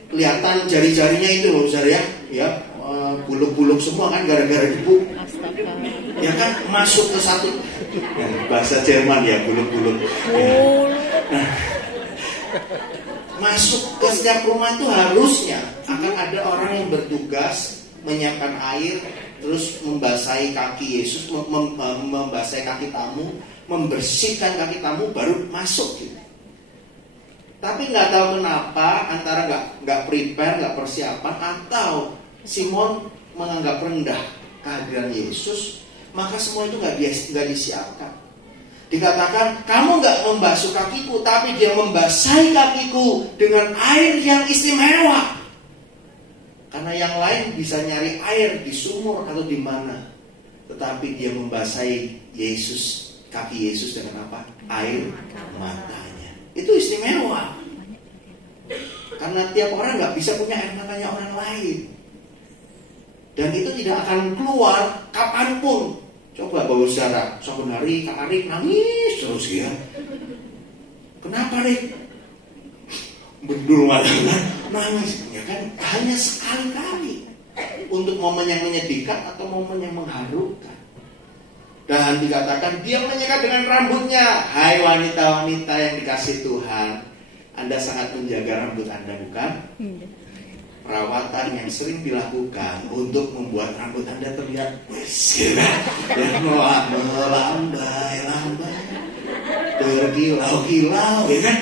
Kelihatan jari-jarinya itu loh, Zara ya, buluk-buluk semua kan gara-gara debu. Ya kan, masuk ke satu ya, bahasa Jerman ya, buluk-buluk. Ya. Nah, masuk ke setiap rumah itu harusnya akan ada orang yang bertugas menyiapkan air, terus membasahi kaki Yesus, membasahi kaki tamu, membersihkan kaki tamu, baru masuk gitu. Tapi nggak tahu kenapa antara nggak prepare, nggak persiapan, atau Simon menganggap rendah kehadiran Yesus, maka semua itu nggak disiapkan. Dikatakan, kamu nggak membasuh kakiku, tapi dia membasahi kakiku dengan air yang istimewa. Karena yang lain bisa nyari air di sumur atau di mana, tetapi dia membasahi Yesus, kaki Yesus dengan apa? Air matanya. Itu istimewa. Karena tiap orang nggak bisa punya air matanya orang lain, dan itu tidak akan keluar kapanpun. Coba bawa saudara, suatu hari Kak Arik nangis terus ya. Kenapa Rik? Bendul mata nangis, ya kan? Hanya sekali-kali untuk momen yang menyedihkan atau momen yang mengharukan. Dan dikatakan dia menyekat dengan rambutnya. Hai wanita-wanita yang dikasih Tuhan, Anda sangat menjaga rambut Anda, bukan? Perawatan yang sering dilakukan untuk membuat rambut Anda terlihat dan melambai-lambai, berkilau-kilau, ya kan?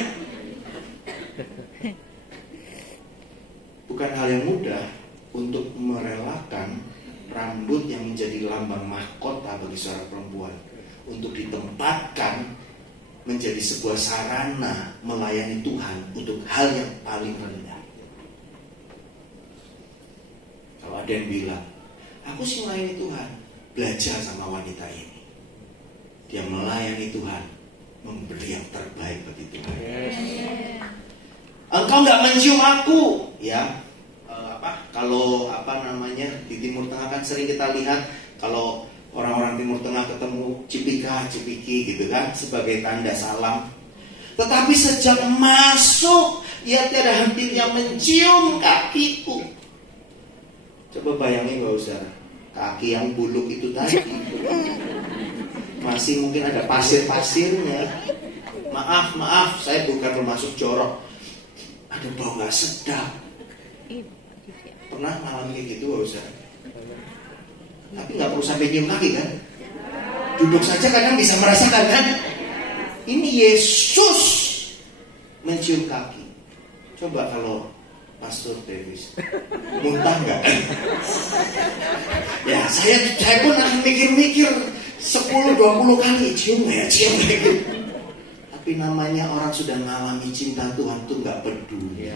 Bukan hal yang mudah untuk merelakan rambut yang menjadi lambang mahkota bagi seorang perempuan untuk ditempatkan menjadi sebuah sarana melayani Tuhan untuk hal yang paling rendah. Kalau ada yang bilang, aku sih melayani Tuhan, belajar sama wanita ini. Dia melayani Tuhan, memberi yang terbaik bagi Tuhan. Engkau nggak mencium aku, ya. Kalau di Timur Tengah kan sering kita lihat kalau orang-orang Timur Tengah ketemu cipika-cipiki gitu kan, sebagai tanda salam. Tetapi sejak masuk, ia tiada hentinya mencium kakiku. Coba bayangin gak usah, kaki yang buluk itu tadi masih mungkin ada pasir-pasirnya. Maaf, saya bukan bermaksud jorok. Ada bau gak sedap. Pernah ngalamin kayak gitu gak usah? Tapi gak perlu sampai nyium kaki kan? Duduk saja kadang bisa merasakan kan? Ini Yesus mencium kaki. Coba kalau Pastor Davis muntah nggak? Ya saya pun akan mikir-mikir 10-20 kali cium gitu. Tapi namanya orang sudah mengalami cinta Tuhan tuh nggak peduli.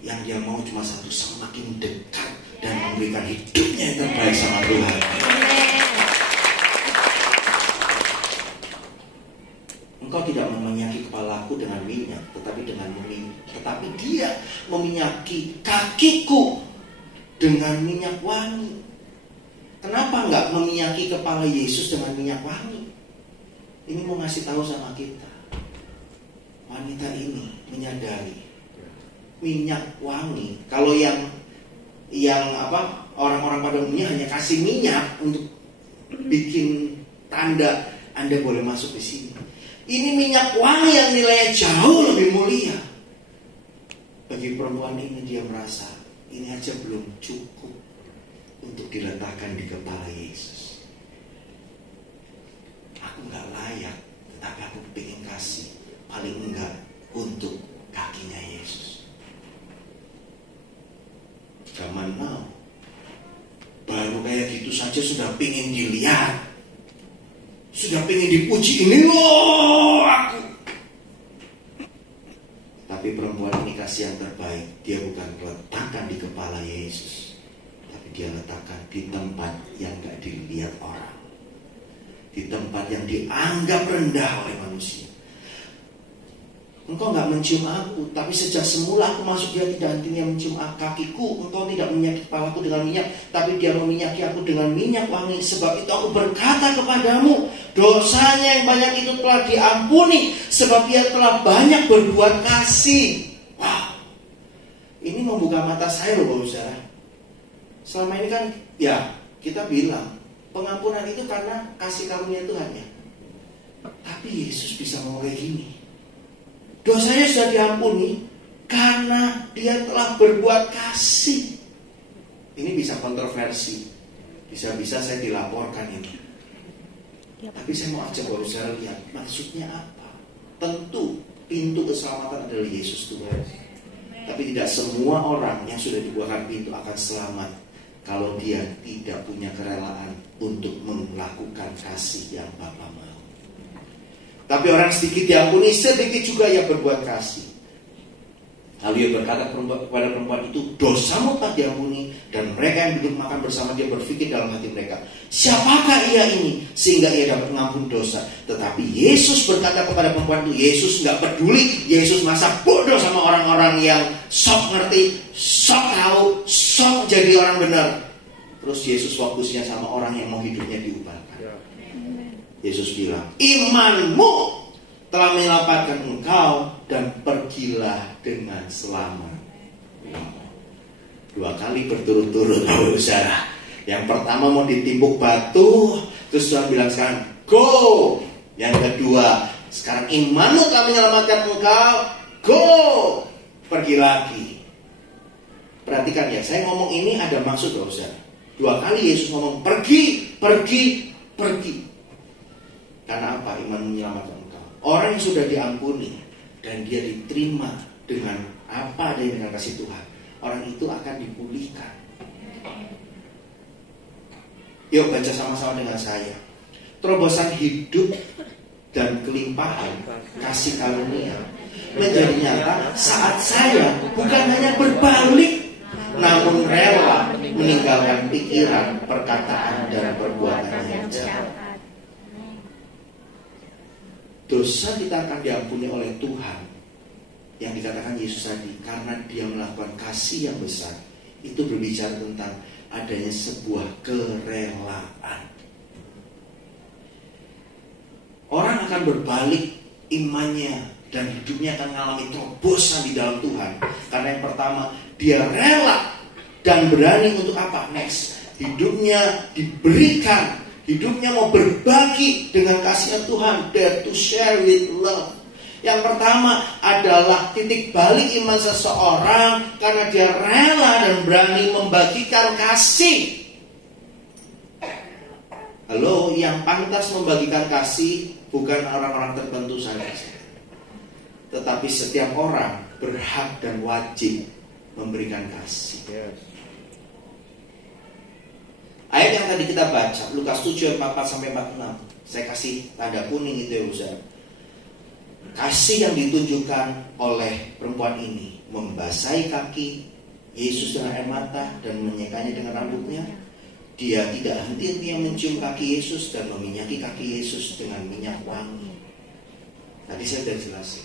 Yang dia mau cuma satu, semakin dekat dan memberikan hidupnya yang terbaik sama Tuhan. Engkau tidak meminyaki kepalaku dengan minyak, tetapi dia meminyaki kakiku dengan minyak wangi. Kenapa enggak meminyaki kepala Yesus dengan minyak wangi? Ini mau ngasih tahu sama kita. Wanita ini menyadari minyak wangi. Kalau yang orang-orang pada umumnya hanya kasih minyak untuk bikin tanda Anda boleh masuk di sini. Ini minyak wangi yang nilainya jauh lebih mulia. Bagi perempuan ini, dia merasa ini aja belum cukup untuk diletakkan di kepala Yesus. Aku gak layak, tetapi aku pengen kasih paling enggak untuk kakinya Yesus. Zaman now, baru kayak gitu saja sudah pengen dilihat, sudah pengen dipuji. Ini loh aku. Tapi perempuan ini kasih yang terbaik. Dia bukan letakkan di kepala Yesus, tapi dia letakkan di tempat yang gak dilihat orang, di tempat yang dianggap rendah oleh manusia. engkau nggak mencium aku, tapi sejak semula aku masuk dia tidak hentinya mencium kakiku. Engkau tidak menyakiti kepalaku dengan minyak, tapi dia meminyaki aku dengan minyak wangi. Sebab itu aku berkata kepadamu, dosanya yang banyak itu telah diampuni, sebab ia telah banyak berbuat kasih. Wah, ini membuka mata saya loh Bapak Saudara. Selama ini kan ya kita bilang pengampunan itu karena kasih karunia Tuhan ya. Tapi Yesus bisa ngomong kayak gini, dosanya sudah diampuni karena dia telah berbuat kasih. Ini bisa kontroversi, bisa-bisa saya dilaporkan ini. Tapi saya mau ajak Bapak Saudara lihat maksudnya apa. Tentu pintu keselamatan adalah Yesus Tuhan. Tapi tidak semua orang yang sudah dibukakan pintu akan selamat kalau dia tidak punya kerelaan untuk melakukan kasih yang Bapa mau. Tapi orang sedikit diampuni, sedikit juga ia berbuat kasih. Lalu ia berkata kepada perempuan itu, dosamu telah diampuni. Dan mereka yang duduk makan bersama dia berpikir dalam hati mereka, siapakah ia ini sehingga ia dapat mengampuni dosa? Tetapi Yesus berkata kepada perempuan itu, Yesus gak peduli. Yesus masa bodoh sama orang-orang yang sok ngerti, sok tahu, sok jadi orang benar. Terus Yesus fokusnya sama orang yang mau hidupnya diubahkan. Yesus bilang, imanmu telah menyelamatkan engkau, dan pergilah dengan selamat. 2 kali berturut-turut, saudara. Yang pertama mau ditimbuk batu, terus Tuhan bilang sekarang go. Yang kedua, sekarang imanmu telah menyelamatkan engkau, go, pergi lagi. Perhatikan ya, saya ngomong ini ada maksud loh, saudara. 2 kali Yesus ngomong pergi, pergi, pergi. Karena apa? Iman menyelamatkan engkau. Orang yang sudah diampuni dan dia diterima dengan apa adanya dengan kasih Tuhan, orang itu akan dipulihkan. Yuk baca sama-sama dengan saya. Terobosan hidup dan kelimpahan kasih karunia menjadi nyata saat saya bukan hanya berbalik, namun rela meninggalkan pikiran, perkataan, dan perbuatan yang jahat. Dosa kita akan diampuni oleh Tuhan, yang dikatakan Yesus tadi, karena dia melakukan kasih yang besar. Itu berbicara tentang adanya sebuah kerelaan. Orang akan berbalik imannya dan hidupnya akan mengalami terobosan di dalam Tuhan. Karena yang pertama, dia rela dan berani untuk apa? Next, hidupnya diberikan. Hidupnya mau berbagi dengan kasih Tuhan, dare to share with love. Yang pertama adalah titik balik iman seseorang karena dia rela dan berani membagikan kasih. Halo, yang pantas membagikan kasih bukan orang-orang tertentu saja, tetapi setiap orang berhak dan wajib memberikan kasih. Ayat yang tadi kita baca, Lukas 7 44-46. Saya kasih tanda kuning itu ya Ustaz. Kasih yang ditunjukkan oleh perempuan ini membasahi kaki Yesus dengan air mata dan menyekanya dengan rambutnya. Dia tidak henti-hentinya mencium kaki Yesus dan meminyaki kaki Yesus dengan minyak wangi. Tadi saya sudah jelasin.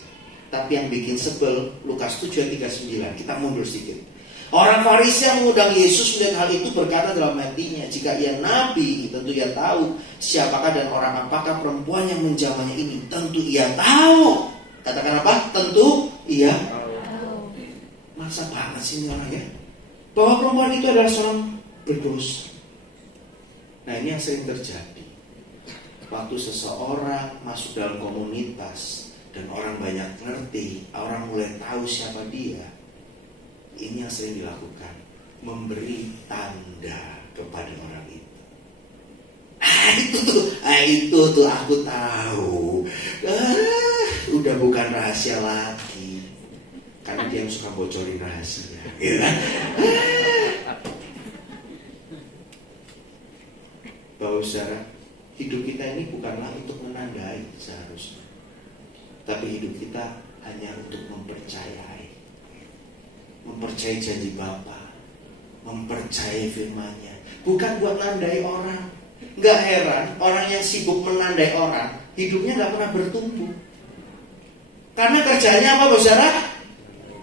Tapi yang bikin sebel, Lukas 7:39. Kita mundur sedikit. Orang Farisi yang mengundang Yesus melihat hal itu berkata dalam hatinya, jika ia nabi, tentu ia tahu siapakah dan orang apakah perempuan yang menjamahnya ini. Tentu ia tahu. Katakan apa? Tentu ia tahu. Masa banget sih ini orang ya? Bahwa perempuan itu adalah seorang berdosa. Nah ini yang sering terjadi. Waktu seseorang masuk dalam komunitas dan orang banyak ngerti, orang mulai tahu siapa dia. Ini yang sering dilakukan, memberi tanda kepada orang itu. Itu tuh aku tahu. Udah bukan rahasia lagi, karena dia yang suka bocorin rahasia. Bahwa saudara, hidup kita ini bukanlah untuk menandai seharusnya, tapi hidup kita hanya untuk mempercayai janji Bapa, mempercayai firman-Nya, bukan buat nandai orang. Gak heran orang yang sibuk menandai orang, hidupnya gak pernah bertumbuh. Karena kerjanya apa, saudara?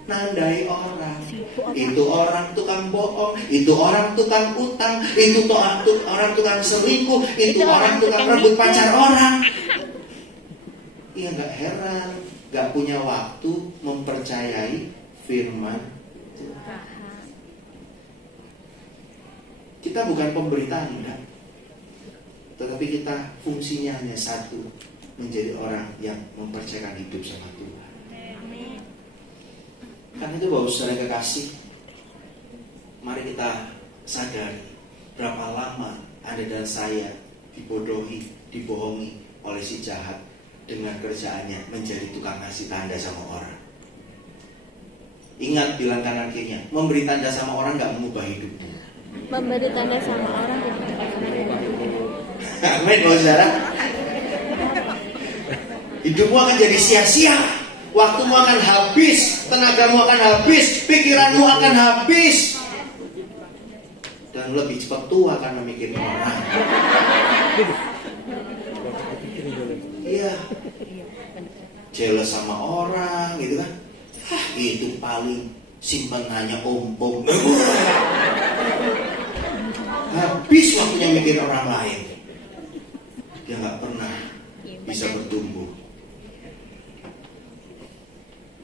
Nandai orang. Itu orang tukang bohong, itu orang tukang utang, itu orang tukang selingkuh, itu orang tukang rebut pacar orang. Iya, nggak heran, nggak punya waktu mempercayai firman Tuhan. Kita bukan pemberita enggak, tetapi kita fungsinya hanya satu, menjadi orang yang mempercayakan hidup sama Tuhan. Karena itu Bapak Saudara kekasih, mari kita sadari berapa lama Anda dan saya dibodohi, dibohongi oleh si jahat dengan kerjaannya menjadi tukang ngasih tanda sama orang. Ingat, bilang kanan kirinya, memberi tanda sama orang gak mengubah hidupmu. Memberi tanda sama orang tidak mengubah hidupmu. Amin, Bapak Saudara. Hidupmu akan jadi sia-sia, waktumu akan habis, tenagamu akan habis, pikiranmu akan habis, dan lebih cepat tua karena mikirin orang. Iya, jealous sama orang gitu kan. Itu paling simpenannya ompong. Habis waktunya mikir orang lain. Dia gak pernah bisa bertumbuh.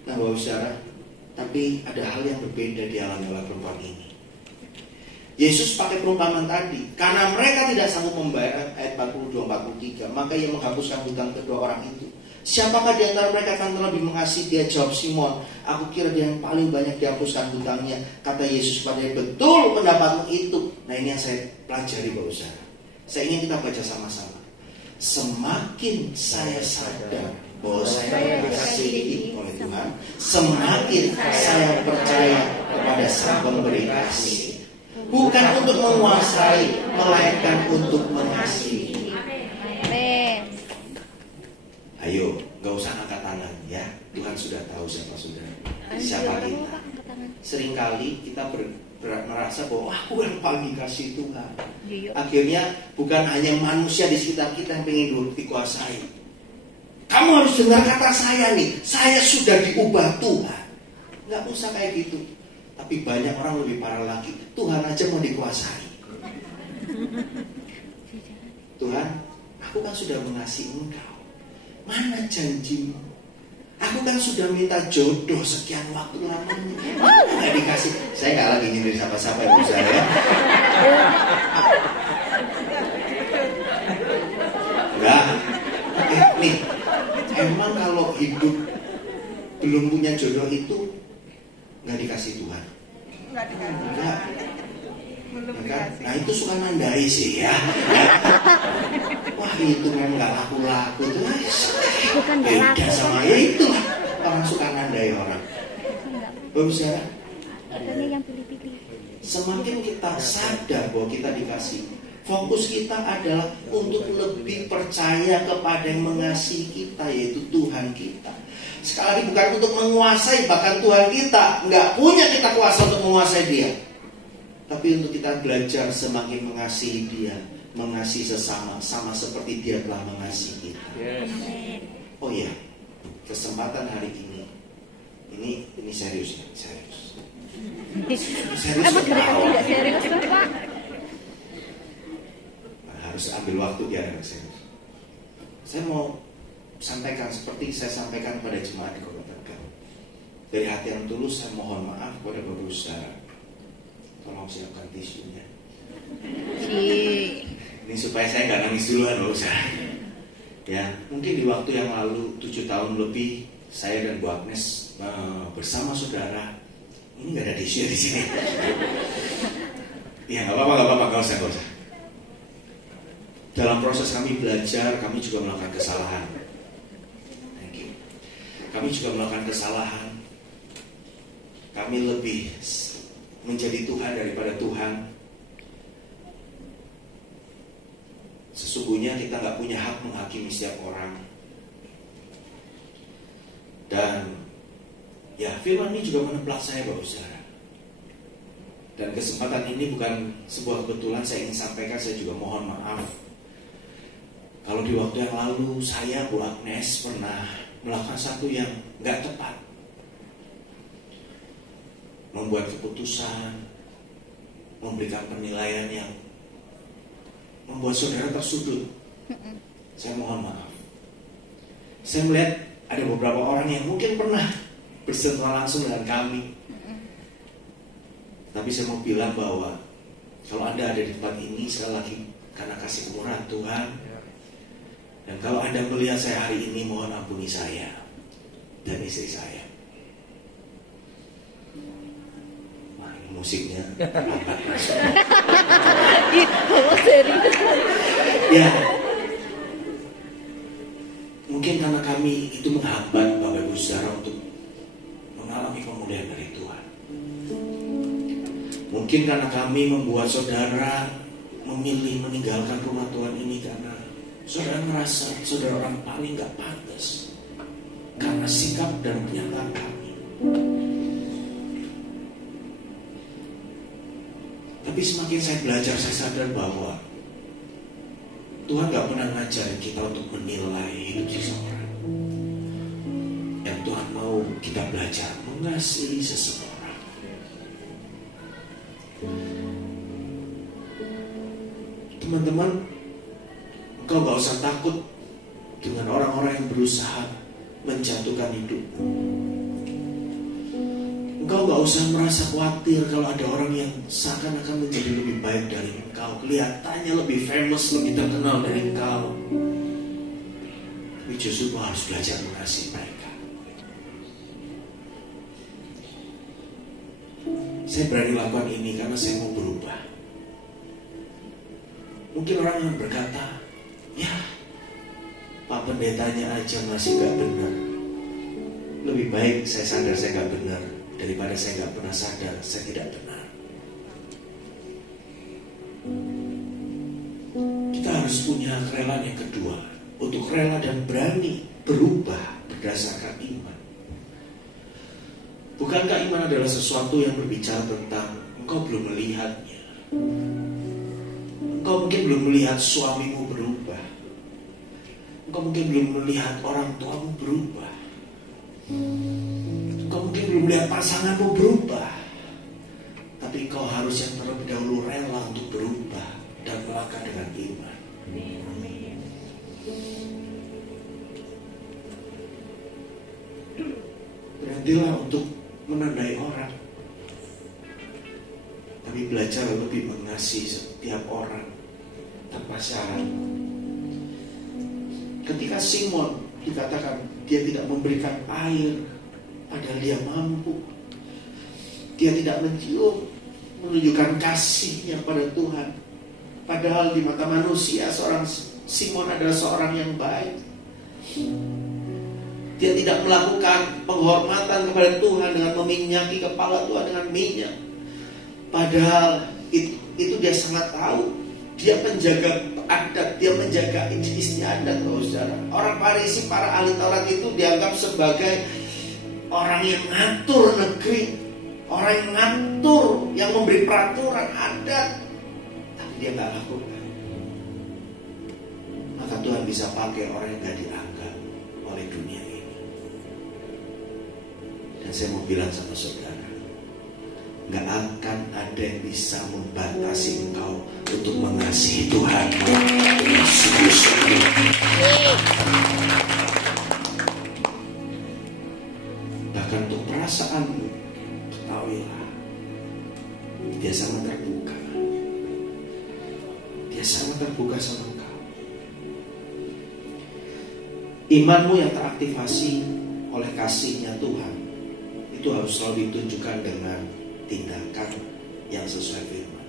Nah, Bapak Saudara, tapi ada hal yang berbeda dialami oleh perempuan ini. Yesus pakai perumpamaan tadi, karena mereka tidak sanggup membayar, ayat 42-43, maka ia menghapuskan hutang kedua orang itu. Siapakah di antara mereka akan lebih mengasihi? Dia jawab, Simon. Aku kira dia yang paling banyak dihapuskan hutangnya. Kata Yesus kepadanya, betul pendapatmu itu. Nah, ini yang saya pelajari, Bapak Saudara. Saya ingin kita baca sama-sama. Semakin saya sadar bahwa saya dikasihi oleh Tuhan, semakin saya percaya kepada Sang Pemberi kasih. Bukan untuk menguasai, melainkan untuk mengasihi. Ayo, gak usah angkat tangan ya. Tuhan sudah tahu siapa kita. Seringkali kita merasa bahwa aku yang paling dikasih Tuhan. Akhirnya bukan hanya manusia di sekitar kita yang pengen dikuasai. Kamu harus dengar kata saya nih, saya sudah diubah Tuhan. Gak usah kayak gitu. Tapi banyak orang lebih parah lagi, Tuhan aja mau dikuasai. Tuhan, aku kan sudah mengasihi Engkau. Mana janjimu? Aku kan sudah minta jodoh sekian waktu lamanya. Nggak dikasih. Saya nggak lagi nyindir siapa-siapa ya, saya. Enggak. Nih, emang kalau hidup belum punya jodoh itu nggak dikasih Tuhan? Enggak. Nah, itu suka nandai sih ya. Wah, itu memang gak laku-laku tuh. Beda sama ya itu lah. Orang suka nandai orang. Bapak Saudara, semakin kita sadar bahwa kita dikasih, fokus kita adalah untuk lebih percaya kepada yang mengasihi kita, yaitu Tuhan kita. Sekali lagi, bukan untuk menguasai, bahkan Tuhan kita nggak punya kita kuasa untuk menguasai Dia, tapi untuk kita belajar semakin mengasihi Dia, mengasihi sesama, sama seperti Dia telah mengasihi kita. Oh ya, kesempatan hari ini serius ya, serius. Apa tidak serius tuh, Pak? Harus ambil waktu biar serius. Saya mau sampaikan seperti saya sampaikan pada jemaat di Kota Tegal. Dari hati yang tulus saya mohon maaf kepada Bapak Saudara. Tolong siapkan tisunya. Ini supaya saya nggak nangis duluan, Bapak Saudara. Ya, mungkin di waktu yang lalu 7 tahun lebih saya dan Bu Agnes bersama saudara. Ini nggak ada tisu di sini. Ya nggak apa-apa, nggak usah. Dalam proses kami belajar, kami juga melakukan kesalahan. Kami juga melakukan kesalahan. Kami lebih menjadi Tuhan daripada Tuhan. Sesungguhnya kita nggak punya hak menghakimi setiap orang. Dan ya, firman ini juga meneplak saya, Bapak Saudara. Dan kesempatan ini bukan sebuah kebetulan, saya ingin sampaikan, saya juga mohon maaf. Kalau di waktu yang lalu saya, Bu Agnes, pernah melakukan satu yang nggak tepat, membuat keputusan, memberikan penilaian yang membuat saudara tersudut, saya mohon maaf. Saya melihat ada beberapa orang yang mungkin pernah bersentuhan langsung dengan kami, tapi saya mau bilang bahwa kalau Anda ada di tempat ini, sekali lagi karena kasih kemurahan Tuhan. Dan kalau Anda melihat saya hari ini, mohon ampuni saya dan istri saya. Wah, ini musiknya lambat masuk. Ya, mungkin karena kami itu menghambat Bapak Ibu Saudara untuk mengalami pemulihan dari Tuhan. Mungkin karena kami membuat saudara memilih meninggalkan rumah Tuhan ini karena saudara merasa saudara orang paling gak pantas karena sikap dan pernyataan kami. Tapi semakin saya belajar, saya sadar bahwa Tuhan gak pernah ngajarin kita untuk menilai hidup seseorang. Yang Tuhan mau kita belajar mengasihi seseorang. Teman-teman, engkau gak usah takut dengan orang-orang yang berusaha menjatuhkan hidupmu. Engkau gak usah merasa khawatir kalau ada orang yang seakan-akan menjadi lebih baik dari engkau, kelihatannya lebih famous, lebih terkenal dari engkau. Tapi justru engkau harus belajar mengasihi mereka. Saya berani lakukan ini karena saya mau berubah. Mungkin orang yang berkata, ya Pak Pendetanya aja masih gak benar. Lebih baik saya sadar saya gak benar daripada saya gak pernah sadar saya tidak benar. Kita harus punya kerelaan yang kedua, untuk rela dan berani berubah berdasarkan iman. Bukankah iman adalah sesuatu yang berbicara tentang engkau belum melihatnya? Engkau mungkin belum melihat suamimu berubah. Engkau mungkin belum melihat orang tuamu berubah. Engkau mungkin belum melihat pasanganmu berubah. Tapi engkau harus yang terlebih dahulu rela untuk berubah dan melangkah dengan iman. Berhentilah untuk menandai orang, tapi belajar lebih mengasihi setiap orang tanpa syarat. Ketika Simon dikatakan dia tidak memberikan air, padahal dia mampu. Dia tidak mencium, menunjukkan kasihnya pada Tuhan. Padahal di mata manusia seorang Simon adalah seorang yang baik. Dia tidak melakukan penghormatan kepada Tuhan dengan meminyaki kepala Tuhan dengan minyak. Padahal itu dia sangat tahu. Dia penjaga adat, dia menjaga istiadat, saudara. Orang Farisi, para ahli Taurat itu dianggap sebagai orang yang ngatur negeri, orang yang ngatur, yang memberi peraturan adat. Tapi dia nggak lakukan. Maka Tuhan bisa pakai orang yang nggak dianggap oleh dunia ini. Dan saya mau bilang sama saudara, gak akan ada yang bisa membatasi engkau untuk mengasihi Tuhan. Bahkan untuk perasaanmu, ketahuilah, dia sangat terbuka. Dia sangat terbuka sama engkau. Imanmu yang teraktivasi oleh kasihnya Tuhan, itu harus selalu ditunjukkan dengan tindakan yang sesuai firman.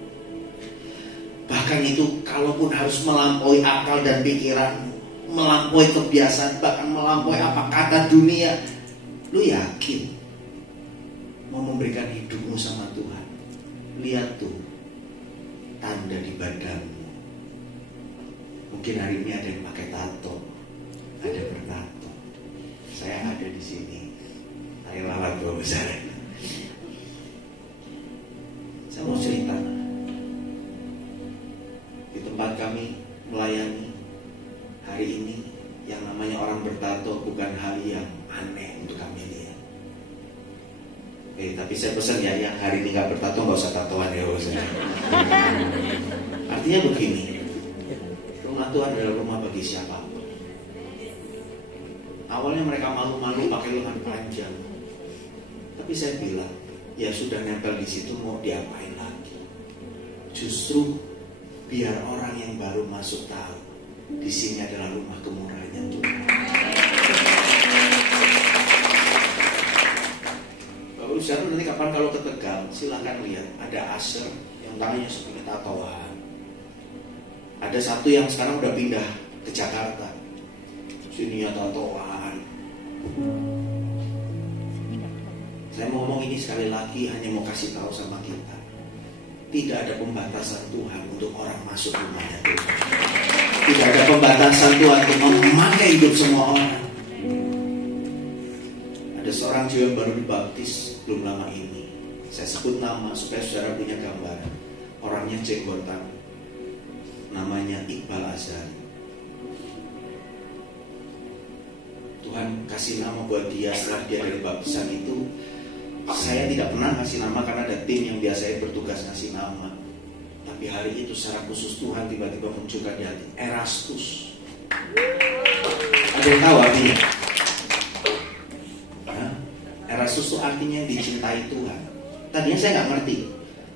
Bahkan itu kalaupun harus melampaui akal dan pikiranmu, melampaui kebiasaan, bahkan melampaui apa kata dunia, lu yakin mau memberikan hidupmu sama Tuhan? Lihat tuh tanda di badanmu. Mungkin hari ini ada yang pakai tato, ada bertato. Saya ada di sini. Ayo lalat Bapak besar. Saya mau cerita. Di tempat kami melayani hari ini, yang namanya orang bertato bukan hal yang aneh untuk kami lihat. Tapi saya pesan ya, yang hari ini gak bertato gak usah tatoan ya. Artinya begini, rumah Tuhan adalah rumah bagi siapapun. Awalnya mereka malu-malu pakai lengan panjang, tapi saya bilang, ya sudah nempel di situ, mau diapain lagi? Justru biar orang yang baru masuk tahu di sini adalah rumah kemurahannya Tuhan. Bapak Ibu nanti kapan kalau ke Tegal, silakan lihat ada Aser yang tangannya seperti tatoan. Ada satu yang sekarang udah pindah ke Jakarta, sini ya tatoan. Saya mau ngomong ini sekali lagi, hanya mau kasih tahu sama kita, tidak ada pembatasan Tuhan untuk orang masuk rumahnya Tuhan. Tidak ada pembatasan Tuhan untuk memakai hidup semua orang. Ada seorang jiwa yang baru dibaptis belum lama ini. Saya sebut nama supaya saudara punya gambaran. Orangnya jenggotan, namanya Iqbal Azhari. Tuhan kasih nama buat dia setelah dia dari baptisan itu. Saya tidak pernah ngasih nama karena ada tim yang biasanya bertugas ngasih nama. Tapi hari itu secara khusus Tuhan tiba-tiba munculkan di hati, Erastus. Ada yang tahu artinya? Erastus itu artinya dicintai Tuhan. Tadinya saya nggak ngerti.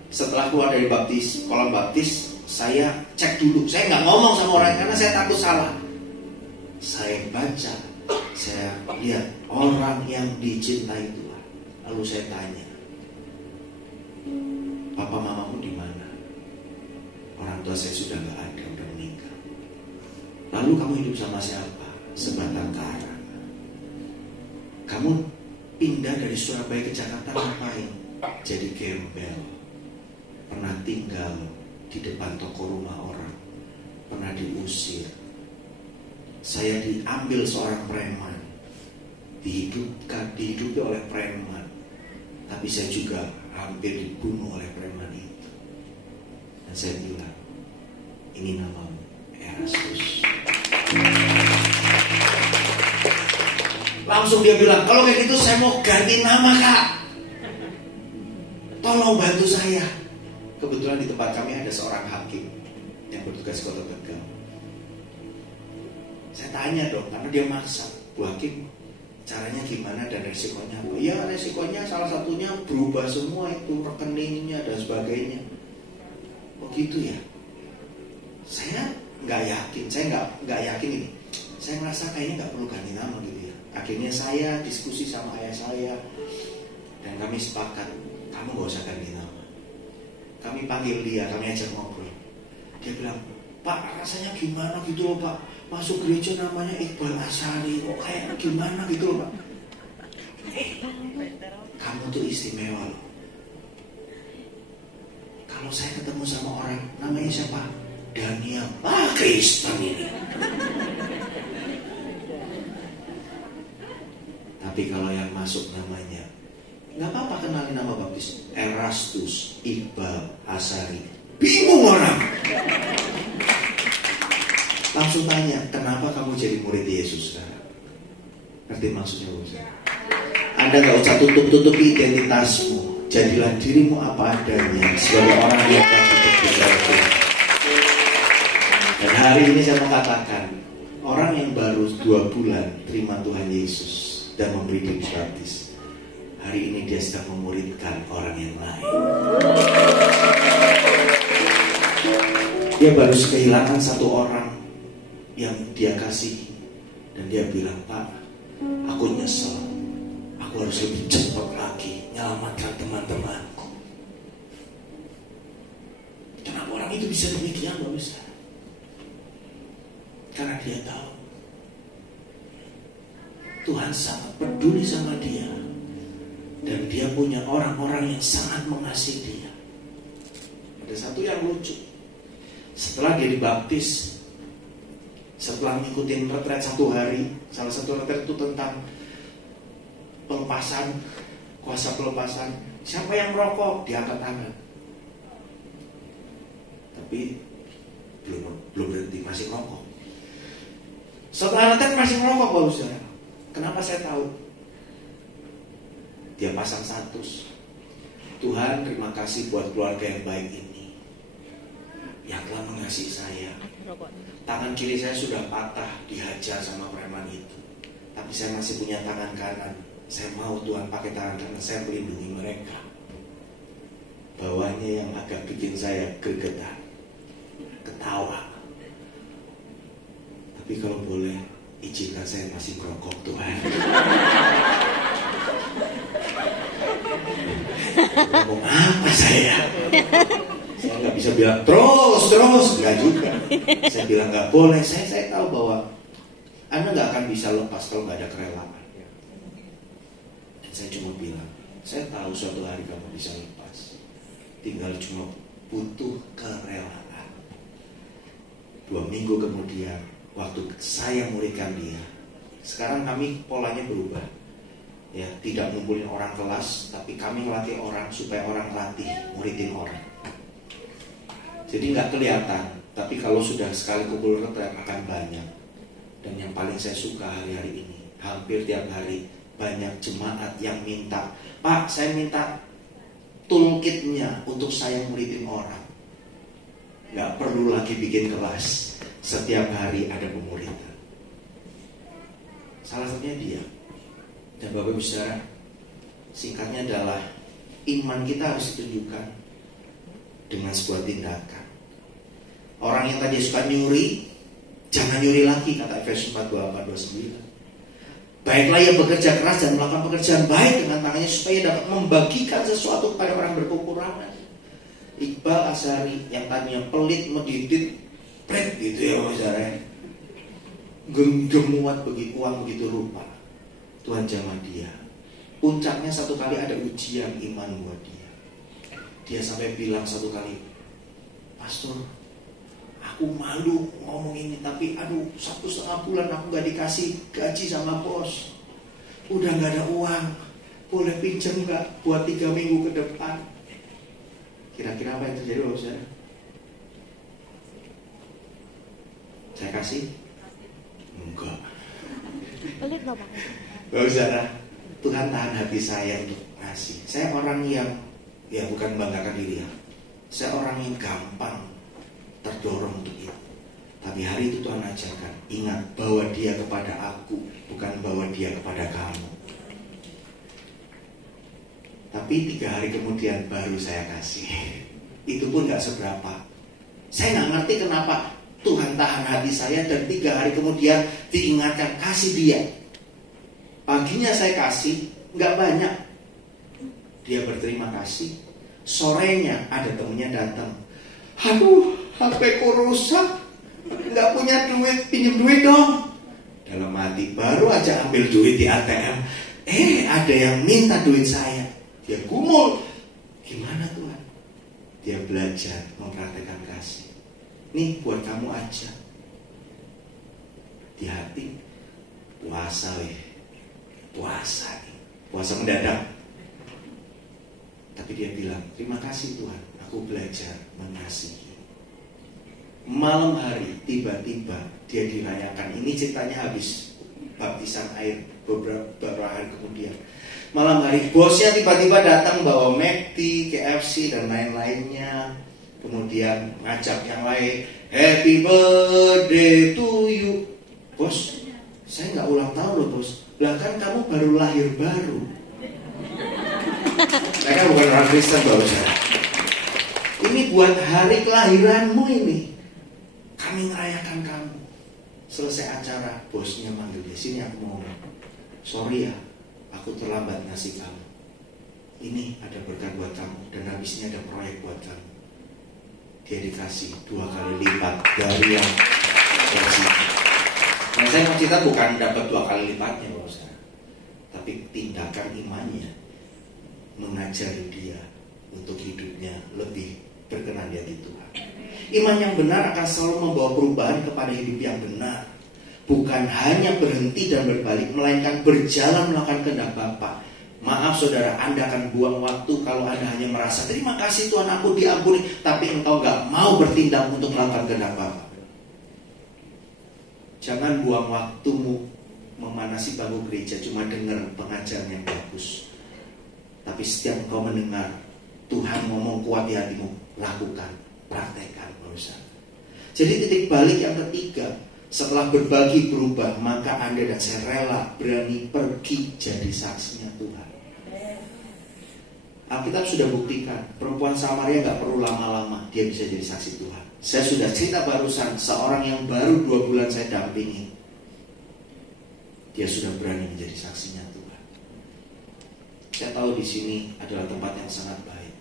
Setelah keluar dari kolam baptis, saya cek dulu. Saya nggak ngomong sama orang karena saya takut salah. Saya baca, saya lihat orang yang dicintai Tuhan. Lalu saya tanya, papa mamamu di mana? Orang tua saya sudah nggak ada, udah meninggal. Lalu kamu hidup sama siapa? Sebatang kara. Kamu pindah dari Surabaya ke Jakarta ngapain? Jadi gembel. Pernah tinggal di depan toko rumah orang. Pernah diusir. Saya diambil seorang preman. Dihidupi oleh preman. Tapi saya juga hampir dibunuh oleh preman itu. Dan saya bilang, ini namamu Erastus. Langsung dia bilang, kalau kayak gitu saya mau ganti nama kak. Tolong bantu saya. Kebetulan di tempat kami ada seorang hakim yang bertugas di Kota Tegal. Saya tanya dong, karena dia maksa, Bu Hakim, caranya gimana dan resikonya apa? Ya resikonya salah satunya berubah semua itu rekeningnya dan sebagainya. Oh gitu ya. Saya nggak yakin, saya nggak yakin ini. Saya merasa kayaknya nggak perlu ganti nama gitu ya. Akhirnya saya diskusi sama ayah saya dan kami sepakat, kamu nggak usah ganti nama. Kami panggil dia, kami ajak ngobrol. Dia bilang, Pak rasanya gimana gitu loh Pak. Masuk gereja namanya Iqbal Azhari, kok kayak gimana gitu loh Pak. Kamu tuh istimewa loh. Kalau saya ketemu sama orang, namanya siapa? Daniel. Kristen ini. Tapi kalau yang masuk namanya, nggak apa-apa kenalin nama baptis, Erastus Iqbal Azhari. Bingung orang. Langsung tanya, kenapa kamu jadi murid Yesus sekarang? Ngerti maksudnya Bos? Anda gak usah tutup-tutupi identitasmu. Jadilah dirimu apa adanya sebagai orang yang akan hidup di dalam Tuhan. Dan hari ini saya mau katakan, orang yang baru 2 bulan terima Tuhan Yesus dan memberi diri baptis, hari ini dia sedang memuridkan orang yang lain. Dia baru kehilangan satu orang yang dia kasih, dan dia bilang, Pak, aku nyesel, aku harus lebih cepat lagi menyelamatkan teman-temanku. Kenapa orang itu bisa demikian, Bapak Ibu? Karena dia tahu Tuhan sangat peduli sama dia, dan dia punya orang-orang yang sangat mengasihi dia. Ada satu yang lucu, setelah dia dibaptis, setelah ngikutin retret 1 hari, salah satu retret itu tentang pelepasan, kuasa pelepasan. Siapa yang merokok, diangkat tangan. Tapi belum berhenti, masih merokok. Saudara Nathan masih merokok, Bapak Saudara. Kenapa saya tahu? Dia pasang status, Tuhan terima kasih buat keluarga yang baik ini, yang telah mengasihi saya. Tangan kiri saya sudah patah dihajar sama preman itu, tapi saya masih punya tangan kanan. Saya mau Tuhan pakai tangan kanan saya melindungi mereka. Bawahnya yang agak bikin saya gregetan, ketawa. Tapi kalau boleh, izinkan saya masih merokok, Tuhan. Ngomong apa saya? Saya nggak bisa bilang terus, nggak juga. Saya bilang nggak boleh. Saya tahu bahwa Anda nggak akan bisa lepas kalau nggak ada kerelaan. Dan saya cuma bilang, saya tahu suatu hari kamu bisa lepas. Tinggal cuma butuh kerelaan. 2 minggu kemudian, waktu saya muridkan dia, sekarang kami polanya berubah. Ya, tidak ngumpulin orang kelas, tapi kami melatih orang supaya orang latih, muridin orang. Jadi nggak kelihatan, tapi kalau sudah sekali kumpul retret akan banyak. Dan yang paling saya suka hari-hari ini, hampir tiap hari banyak jemaat yang minta, Pak, saya minta toolkitnya untuk saya muridin orang. Nggak perlu lagi bikin kelas, setiap hari ada pemuridan. Salah satunya dia. Dan Bapak Ibu Saudara, singkatnya adalah iman kita harus ditunjukkan dengan sebuah tindakan. Orang yang tadi suka nyuri, jangan nyuri lagi, kata Efesus 4:28-29. Baiklah ia bekerja keras dan melakukan pekerjaan baik dengan tangannya supaya dapat membagikan sesuatu kepada orang berkekurangan. Iqbal Asyari yang tadinya pelit, medidit, pret gitu ya Bapak Saudara, genggemuat bagi uang begitu rupa. Tuhan jamah dia. Puncaknya satu kali ada ujian iman buat dia. Dia sampai bilang satu kali, Pastor, aku malu ngomong ini, tapi 1,5 bulan aku gak dikasih gaji sama bos. Udah gak ada uang. Boleh pinjam gak buat 3 minggu ke depan? Kira-kira apa yang terjadi Bapak Saudara? Saya kasih? Enggak. Bapak Saudara, Tuhan tahan hati saya untuk ngasih. Saya orang yang, ya bukan membanggakan diri ya, saya orang yang gampang terdorong untuk itu. Tapi hari itu Tuhan ajarkan, ingat bahwa dia kepada aku, bukan bahwa dia kepada kamu. Tapi 3 hari kemudian baru saya kasih. Itu pun gak seberapa. Saya gak ngerti kenapa Tuhan tahan hati saya dan 3 hari kemudian diingatkan kasih dia. Paginya saya kasih, nggak banyak. Dia berterima kasih. Sorenya ada temennya datang. Aduh, HP ku rusak, nggak punya duit, pinjam duit dong. Dalam hati baru aja ambil duit di ATM, ada yang minta duit saya. Dia gumul. Gimana Tuhan? Dia belajar mempraktekkan kasih. Nih buat kamu aja. Di hati puasa puasa mendadak. Tapi dia bilang, terima kasih Tuhan, aku belajar mengasihi. Malam hari tiba-tiba dia dirayakan. Ini ceritanya habis baptisan air beberapa hari kemudian. Malam hari bosnya tiba-tiba datang bawa McD, KFC dan lain-lainnya. Kemudian ngajak yang lain, happy birthday to you. Bos, saya nggak ulang tahun loh bos. Lah kan kamu baru lahir baru. Mereka bukan orang Kristen Bapak Saudara. Ini buat hari kelahiranmu ini. Kami merayakan kamu. Selesai acara, bosnya manggil dia, sini aku mau ngomong. Sorry ya, aku terlambat ngasih kamu. Ini ada berkat buat kamu dan habis ini ada proyek buat kamu. Dia dikasih 2 kali lipat dari yang gaji. Nah, saya mau cerita bukan dapat 2 kali lipatnya Bapak Saudara, tapi tindakan imannya mengajari dia untuk hidupnya lebih berkenan di hati Tuhan. Iman yang benar akan selalu membawa perubahan kepada hidup yang benar. Bukan hanya berhenti dan berbalik, melainkan berjalan melakukan kehendak Bapa. Maaf saudara, Anda akan buang waktu kalau Anda hanya merasa terima kasih Tuhan aku diampuni, tapi engkau gak mau bertindak untuk melakukan kehendak Bapa. Jangan buang waktumu memanasi bangku gereja cuma dengar pengajaran yang bagus. Tapi setiap kau mendengar Tuhan ngomong kuat di hatimu, lakukan, praktekkan, berusaha. Jadi titik balik yang ketiga, setelah berbagi berubah, maka Anda dan saya rela berani pergi jadi saksinya Tuhan. Alkitab sudah buktikan, perempuan Samaria gak perlu lama-lama, dia bisa jadi saksi Tuhan. Saya sudah cerita barusan, seorang yang baru 2 bulan saya dampingi, dia sudah berani menjadi saksinya Tuhan. Saya tahu di sini adalah tempat yang sangat baik.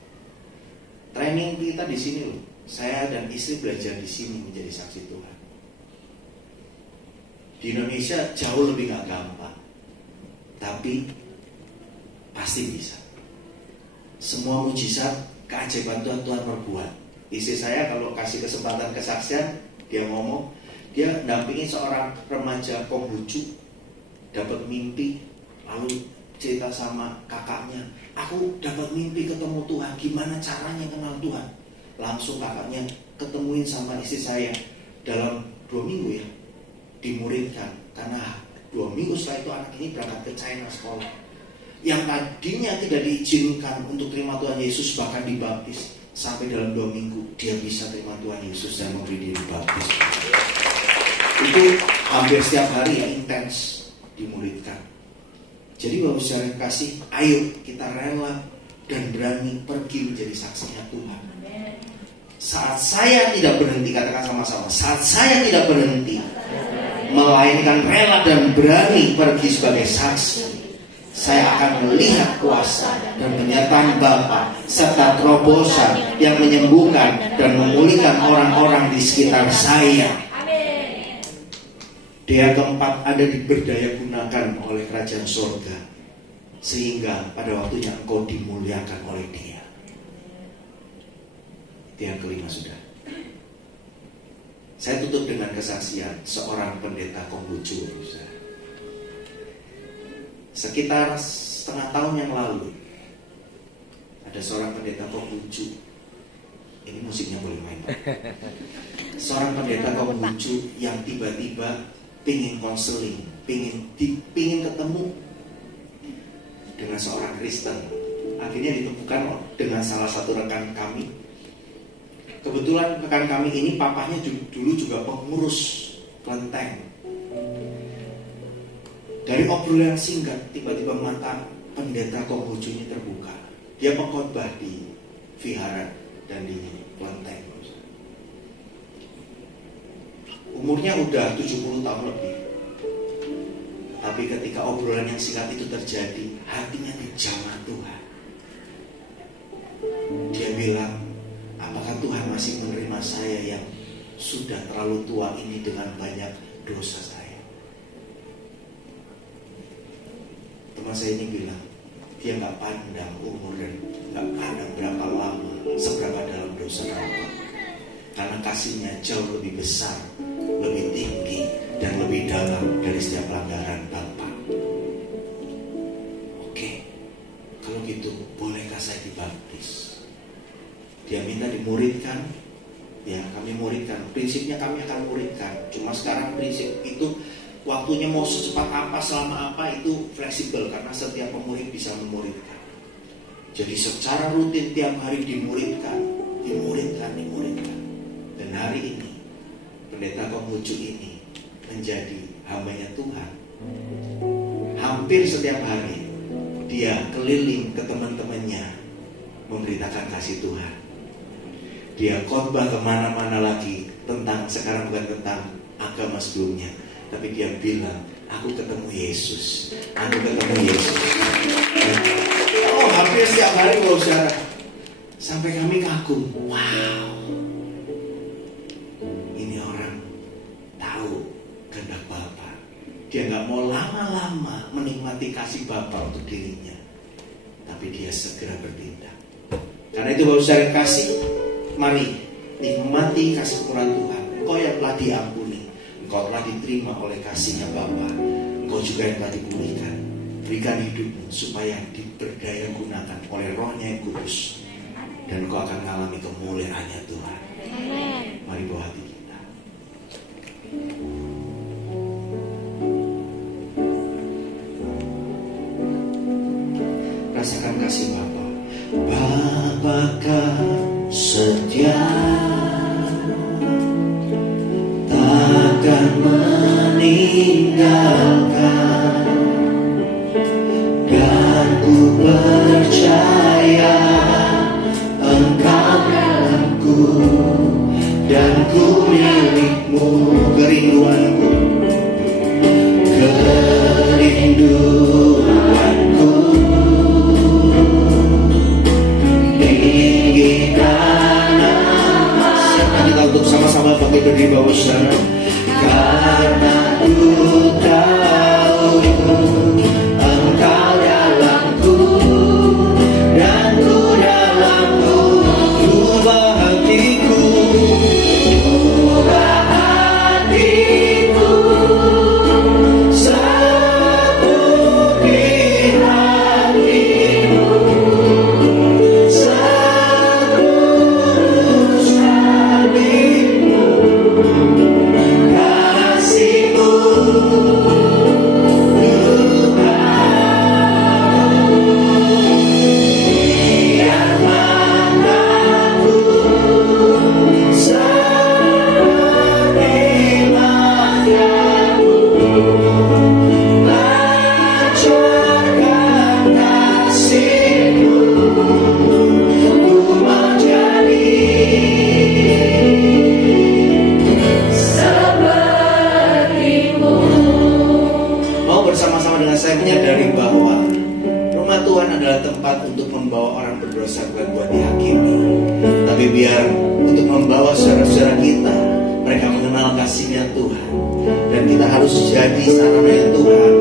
Training kita di sini loh. Saya dan istri belajar di sini menjadi saksi Tuhan. Di Indonesia jauh lebih gak gampang, tapi pasti bisa. Semua mujizat, keajaiban Tuhan perbuat. Istri saya kalau kasih kesempatan kesaksian, dia ngomong, dia dampingi seorang remaja Konghucu, dapat mimpi, lalu cerita sama kakaknya, aku dapat mimpi ketemu Tuhan, gimana caranya kenal Tuhan? Langsung kakaknya ketemuin sama istri saya, dalam 2 minggu ya, dimuridkan. Karena 2 minggu setelah itu anak ini berangkat ke China sekolah. Yang tadinya tidak diizinkan untuk terima Tuhan Yesus, bahkan dibaptis. Sampai dalam 2 minggu dia bisa terima Tuhan Yesus dan memberi diri dibaptis. Itu hampir setiap hari ya, intens dimuridkan. Jadi Bapak Saudara kasih, ayo kita rela dan berani pergi menjadi saksinya Tuhan. Saat saya tidak berhenti, katakan sama-sama, saat saya tidak berhenti, melainkan rela dan berani pergi sebagai saksi, saya akan melihat kuasa dan penyertaan Bapa serta terobosan yang menyembuhkan dan memulihkan orang-orang di sekitar saya. Dia keempat ada diberdaya gunakan oleh kerajaan surga, sehingga pada waktunya engkau dimuliakan oleh Dia. Itu yang kelima sudah. Saya tutup dengan kesaksian seorang pendeta Konghucu. Sekitar setengah tahun yang lalu, ada seorang pendeta Konghucu. Ini musiknya boleh main, Pak. Seorang pendeta Konghucu yang tiba-tiba pingin konseling, pingin ketemu dengan seorang Kristen. Akhirnya ditemukan dengan salah satu rekan kami. Kebetulan rekan kami ini papahnya dulu juga pengurus kelenteng. Dari obrolan singkat, tiba-tiba mata pendeta Konghucu ini terbuka. Dia pengkhotbah di vihara dan di kelenteng. Umurnya udah 70 tahun lebih. Tapi ketika obrolan yang singkat itu terjadi, hatinya dijamah Tuhan. Dia bilang, apakah Tuhan masih menerima saya yang sudah terlalu tua ini dengan banyak dosa saya? Teman saya ini bilang, dia gak pandang umur dan gak pandang berapa lama, seberapa dalam dosa apa. Karena kasihnya jauh lebih besar, lebih tinggi, dan lebih dalam dari setiap pelanggaran Bapa. Oke, kalau gitu bolehkah saya dibaptis? Dia minta dimuridkan. Ya, kami muridkan. Prinsipnya kami akan muridkan. Cuma sekarang prinsip itu waktunya mau secepat apa, selama apa itu fleksibel, karena setiap pemurid bisa memuridkan. Jadi secara rutin tiap hari dimuridkan. Dan hari ini pendeta Konghucu ini menjadi hambanya Tuhan. Hampir setiap hari dia keliling ke teman-temannya memberitakan kasih Tuhan. Dia khotbah kemana-mana lagi tentang, sekarang bukan tentang agama sebelumnya, tapi dia bilang, aku ketemu Yesus. Oh, hampir setiap hari Bapak Saudara. Sampai kami kagum, wow, ini orang tahu kehendak Bapa. Dia gak mau lama-lama menikmati kasih Bapa untuk dirinya, tapi dia segera bertindak. Karena itu Bapak Saudara kasih, mari nikmati kasih kemurahan Tuhan. Engkau yang telah diampuni, engkau telah diterima oleh kasihnya Bapa, engkau juga yang telah dipulihkan. Berikan hidupmu supaya diberdaya gunakan oleh Roh-Nya yang kudus, dan engkau akan mengalami kemuliaannya Tuhan. Mari bawa hati kita. takkan meninggalkan, dan ku percaya Engkau dalamku dan ku milikmu. Kerinduanku tinggikan nama. Siapkan kita untuk sama-sama bangkit berdiri bawah saudara. Karena ku tahu Engkau dalamku dan ku dalammu. Ubah hatiku, ubah hatiku seperti hatimu, setulus hatimu, kasihmu saya menyadari bahwa rumah Tuhan adalah tempat untuk membawa orang berdosa, bukan buat dihakimi. Tapi biar untuk membawa saudara-saudara kita, mereka mengenal kasihnya Tuhan. Dan kita harus jadi sarana Tuhan,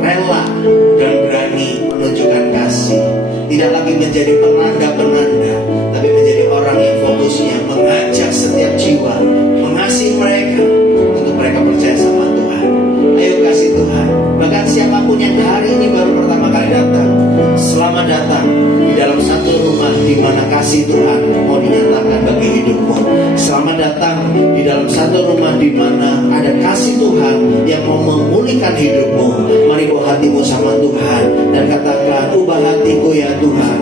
rela dan berani menunjukkan kasih. Tidak lagi menjadi penanda-penanda, tapi menjadi orang yang fokusnya mengajak setiap jiwa, mengasihi mereka untuk mereka percaya sama Tuhan. Ayo kasih Tuhan. Bahkan siapapun yang hari ini baru pertama kali datang, selamat datang di dalam satu rumah di mana kasih Tuhan mau dinyatakan bagi hidupmu. Selamat datang di dalam satu rumah di mana ada kasih Tuhan yang mau memulihkan hidupmu. Mari bawa hatimu sama Tuhan dan katakan, ubah hatiku ya Tuhan,